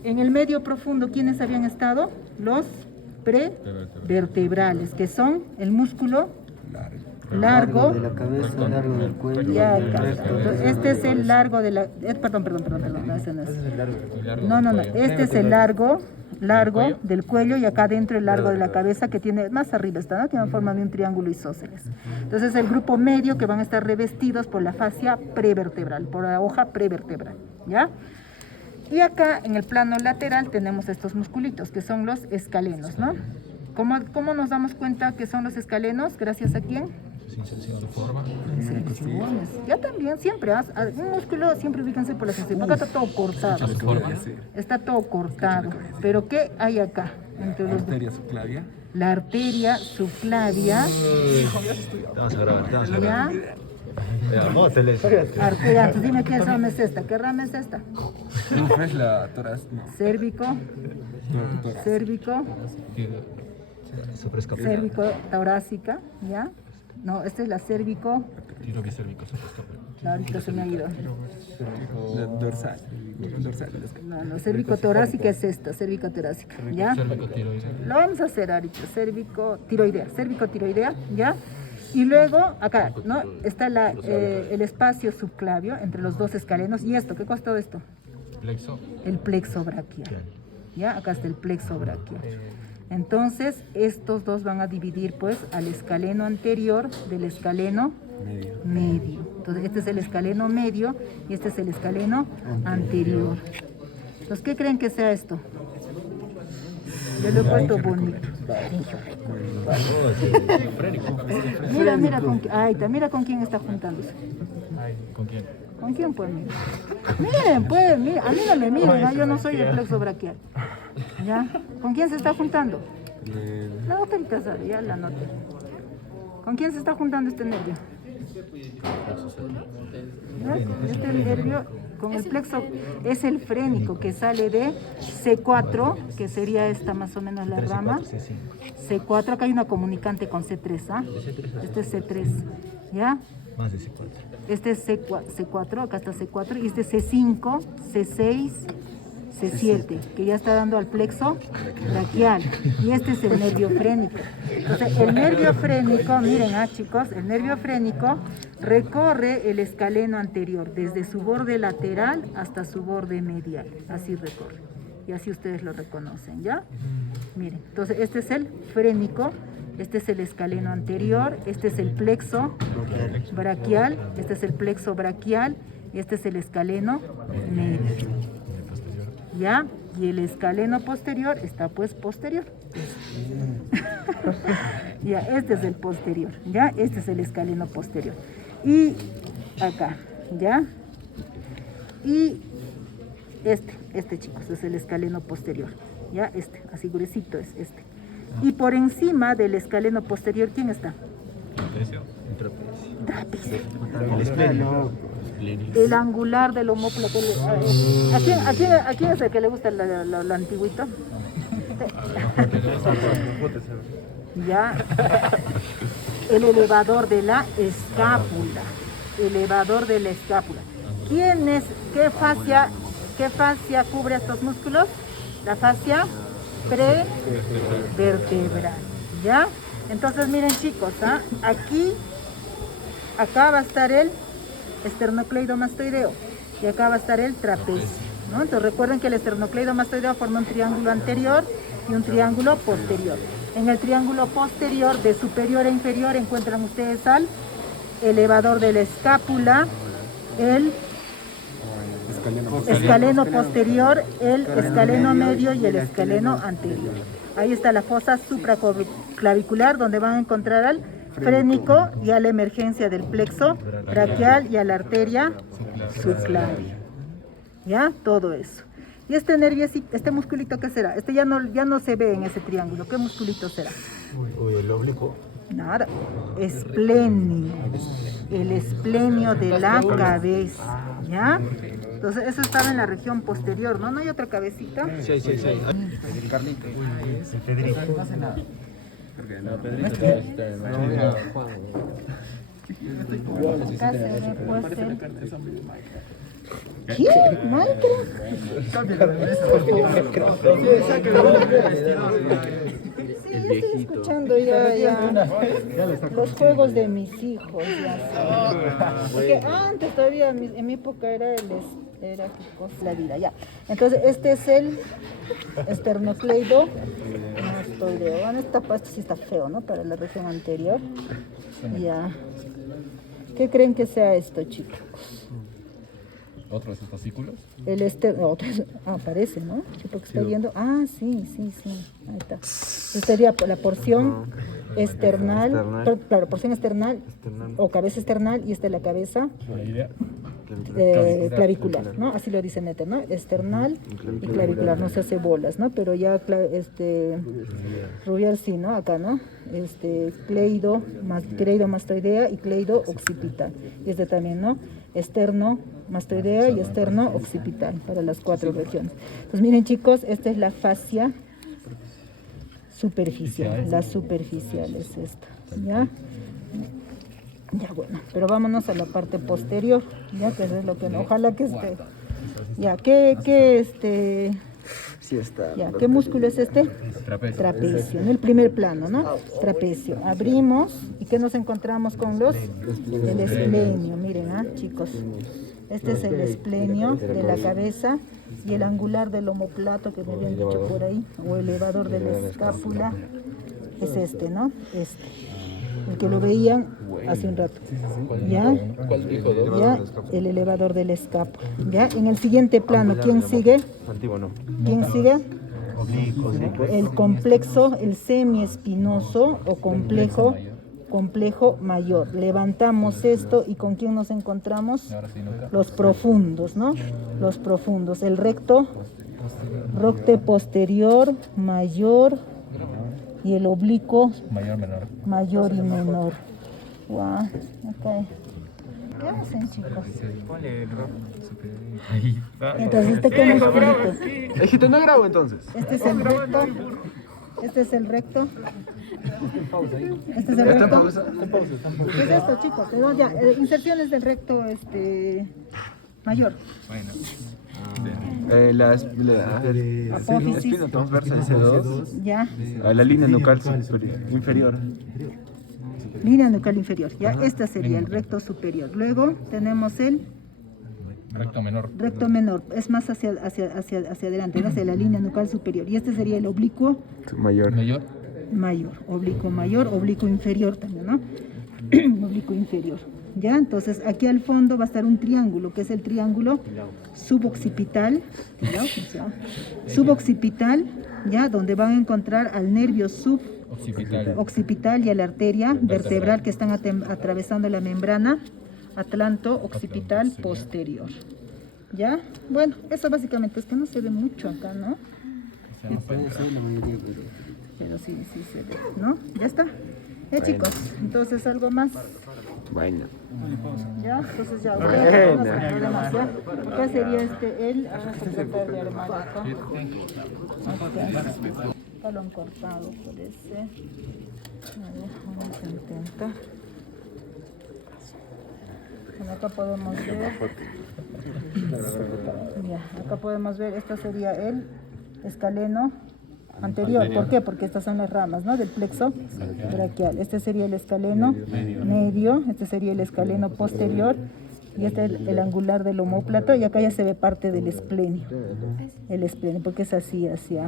En el medio profundo, ¿quiénes habían estado? Los prevertebrales, que son el músculo largo de la cabeza, largo del cuello. Ya, entonces, este es el largo de la... perdón, no, ese no es. No, este es el largo del cuello y acá adentro el largo de la cabeza que tiene, más arriba está, ¿no? Tiene forma de un triángulo isósceles. Entonces el grupo medio que van a estar revestidos por la fascia prevertebral, por la hoja prevertebral, ¿ya? Y acá en el plano lateral tenemos estos musculitos que son los escalenos, ¿no? ¿Cómo nos damos cuenta que son los escalenos? ¿Gracias a quién? Inserción de forma. Inserciones. Ya también, siempre, un músculo siempre fíjense por la sensación. Acá está todo cortado. Está todo cortado. Pero ¿qué hay acá? Entre los Arteria subclavia. la arteria subclavia. Vamos a grabar. ¿Ya? Arteria, entonces dime qué rama es esta. ¿Qué rama es esta? Es la toras. Cérvico, cérvico, cérvico torácica, ¿ya? No, esta es la cérvico. Tiro bicérvico, Claro, ahorita se me ha ido. Dorsal. No, cérvico torácica es esta, cérvico torácica, ¿ya? Cérvico tiroidea. Lo vamos a hacer ahorita, cérvico tiroidea, ¿ya? Y luego, acá, ¿no? Está el espacio subclavio entre los dos escalenos. ¿Y esto? ¿Qué costó esto? Plexo. El plexo braquial, ¿ya? Acá está el plexo braquial. Entonces, estos dos van a dividir, pues, al escaleno anterior del escaleno medio. Entonces, este es el escaleno medio y este es el escaleno anterior. Entonces, ¿qué creen que sea esto? Yo lo he puesto bonito. Mira con quién está juntándose. ¿Con quién? ¿Con quién pues? Miren, pues, miren, a mí no me miren, ¿no? Yo no soy el plexo braquial. ¿Ya? ¿Con quién se está juntando? La otra sabe, ya la noté. ¿Con quién se está juntando este nervio? ¿Ya? Este nervio con el plexo es el frénico que sale de C4, que sería esta más o menos la rama. C4, acá hay una comunicante con C3, ¿ah? Este es C3, ¿ya? Más de C4. Este es C4, acá está C4, y este es C5, C6, C7, que ya está dando al plexo braquial, y este es el nervio frénico. Entonces, el nervio frénico, miren, chicos, el nervio frénico recorre el escaleno anterior, desde su borde lateral hasta su borde medial, así recorre, y así ustedes lo reconocen, ¿ya? Miren, entonces este es el frénico, este es el escaleno anterior, este es el plexo braquial, este es el plexo braquial, y este es el escaleno medio. ¿Ya? Y el escaleno posterior está pues posterior. Ya, este es el posterior, ¿ya? Este es el escaleno posterior. Y acá, ¿ya? Y este chicos, es el escaleno posterior, ¿ya? Así gruesito es este. Y por encima del escaleno posterior, ¿quién está? Trapecio. El angular del homóplato. ¿A quién es el que le gusta lo antiguito? Ya. El elevador de la escápula. Elevador de la escápula. ¿Qué fascia cubre estos músculos? La fascia prevertebral. ¿Ya? Entonces miren chicos, acá va a estar el esternocleidomastoideo y acá va a estar el trapecio, ¿no? Entonces recuerden que el esternocleidomastoideo forma un triángulo anterior y un triángulo posterior. En el triángulo posterior, de superior a inferior, encuentran ustedes al elevador de la escápula, el escaleno posterior, el escaleno medio y el escaleno anterior. Ahí está la fosa supraclavicular, donde van a encontrar al frénico y a la emergencia del plexo braquial y a la arteria subclavia. ¿Ya? Todo eso. Y este nervio, este musculito, ¿qué será? Este ya no se ve en ese triángulo. ¿Qué musculito será? El oblicuo. Nada. Esplenio. El esplenio de la cabeza. ¿Ya? Entonces, eso estaba en la región posterior, ¿no? ¿No hay otra cabecita? Sí. Carlito. Federico. Acá se ve pues ¿quién? Sí, yo estoy escuchando ya los juegos de mis hijos. Ya. Porque antes todavía, en mi época era qué cosa, la vida, ya. Entonces este es el esternocleido. Bueno, esta parte sí está feo, ¿no? Para la región anterior. Ya. ¿Qué creen que sea esto, chicos? ¿Otros fascículos? Parece, ¿no? Sí, porque está viendo. Sí. Ahí está. Esta sería la porción external. Claro, porción external o cabeza external, y esta es la cabeza clavicular, ¿no? Así lo dice Nete, ¿no? Esternal y clavicular, no se hace bolas, ¿no? Pero ya Rubier sí, ¿no? Acá, ¿no? Cleido mastoidea y cleido occipital. Y también, ¿no? Externo mastoidea y externo occipital para las 4 regiones. Entonces miren chicos, esta es la fascia superficial, la superficial es esta, ¿ya? Ya bueno, pero vámonos a la parte posterior, ya que es lo que ojalá que esté. Ya, Sí está. ya, ¿qué músculo es este? Trapecio. Trapecio, en el primer plano, ¿no? Trapecio. Abrimos y ¿qué nos encontramos con el esplenio? Miren, chicos. Este es el esplenio de la cabeza y el angular del omóplato que me habían dicho por ahí, o elevador de la escápula, es este, ¿no? El que lo veían hace un rato. ¿Ya? Ya, el elevador de la escápula. ¿Ya? En el siguiente plano, ¿quién sigue? Antiguo no. ¿Quién sigue? El complexo, el semiespinoso o complejo mayor. Levantamos esto y ¿con quién nos encontramos? Los profundos, ¿no? Los profundos. El recto posterior, mayor, y el oblicuo mayor y menor. Wow, ok. ¿Qué hacen, chicos? Entonces, ¿qué musculito? Ejito, no grabo entonces. Este es el recto. Este es el recto. Este es el recto. ¿Qué es esto, chicos? Pero ya, inserciones del recto mayor. La Apófisis. espina transversal C2. Ya. La línea nucal inferior. Línea nucal inferior. Ya, esta sería el recto superior. Luego tenemos el recto menor. Es más hacia adelante, ¿no? Hacia la línea nucal superior. Y este sería el oblicuo Mayor. oblicuo mayor, oblicuo inferior también, ¿no? Oblicuo inferior. ¿Ya? Entonces aquí al fondo va a estar un triángulo, que es el triángulo suboccipital, suboccipital, ¿ya? Donde van a encontrar al nervio suboccipital y a la arteria vertebral que están atravesando la membrana atlanto-occipital posterior. ¿Ya? Bueno, eso básicamente es que no se ve mucho acá, ¿no? Pero sí se ve, ¿no? ¿Ya está? Chicos, entonces algo más. Bueno. Ya, entonces ya, ustedes no hacen problemas, ¿ya? Acá sería vamos a tratar de armar acá. Acá lo han cortado, parece. A ver, vamos a intentar. Bueno, acá podemos ver. Ya, acá podemos ver, esto sería el escaleno anterior. ¿Por qué? Porque estas son las ramas, ¿no? Del plexo braquial. Este sería el escaleno medio, este sería el escaleno posterior y este es el angular del omóplato y acá ya se ve parte del esplenio. El esplenio, porque es así, se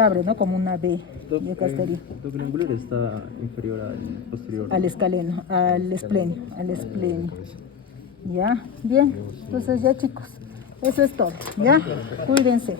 abre, ¿no? Como una B. Y acá estaría. El angular está inferior al posterior. Al escaleno, al esplenio. Ya, bien. Entonces ya chicos, eso es todo, ¿ya? Cuídense.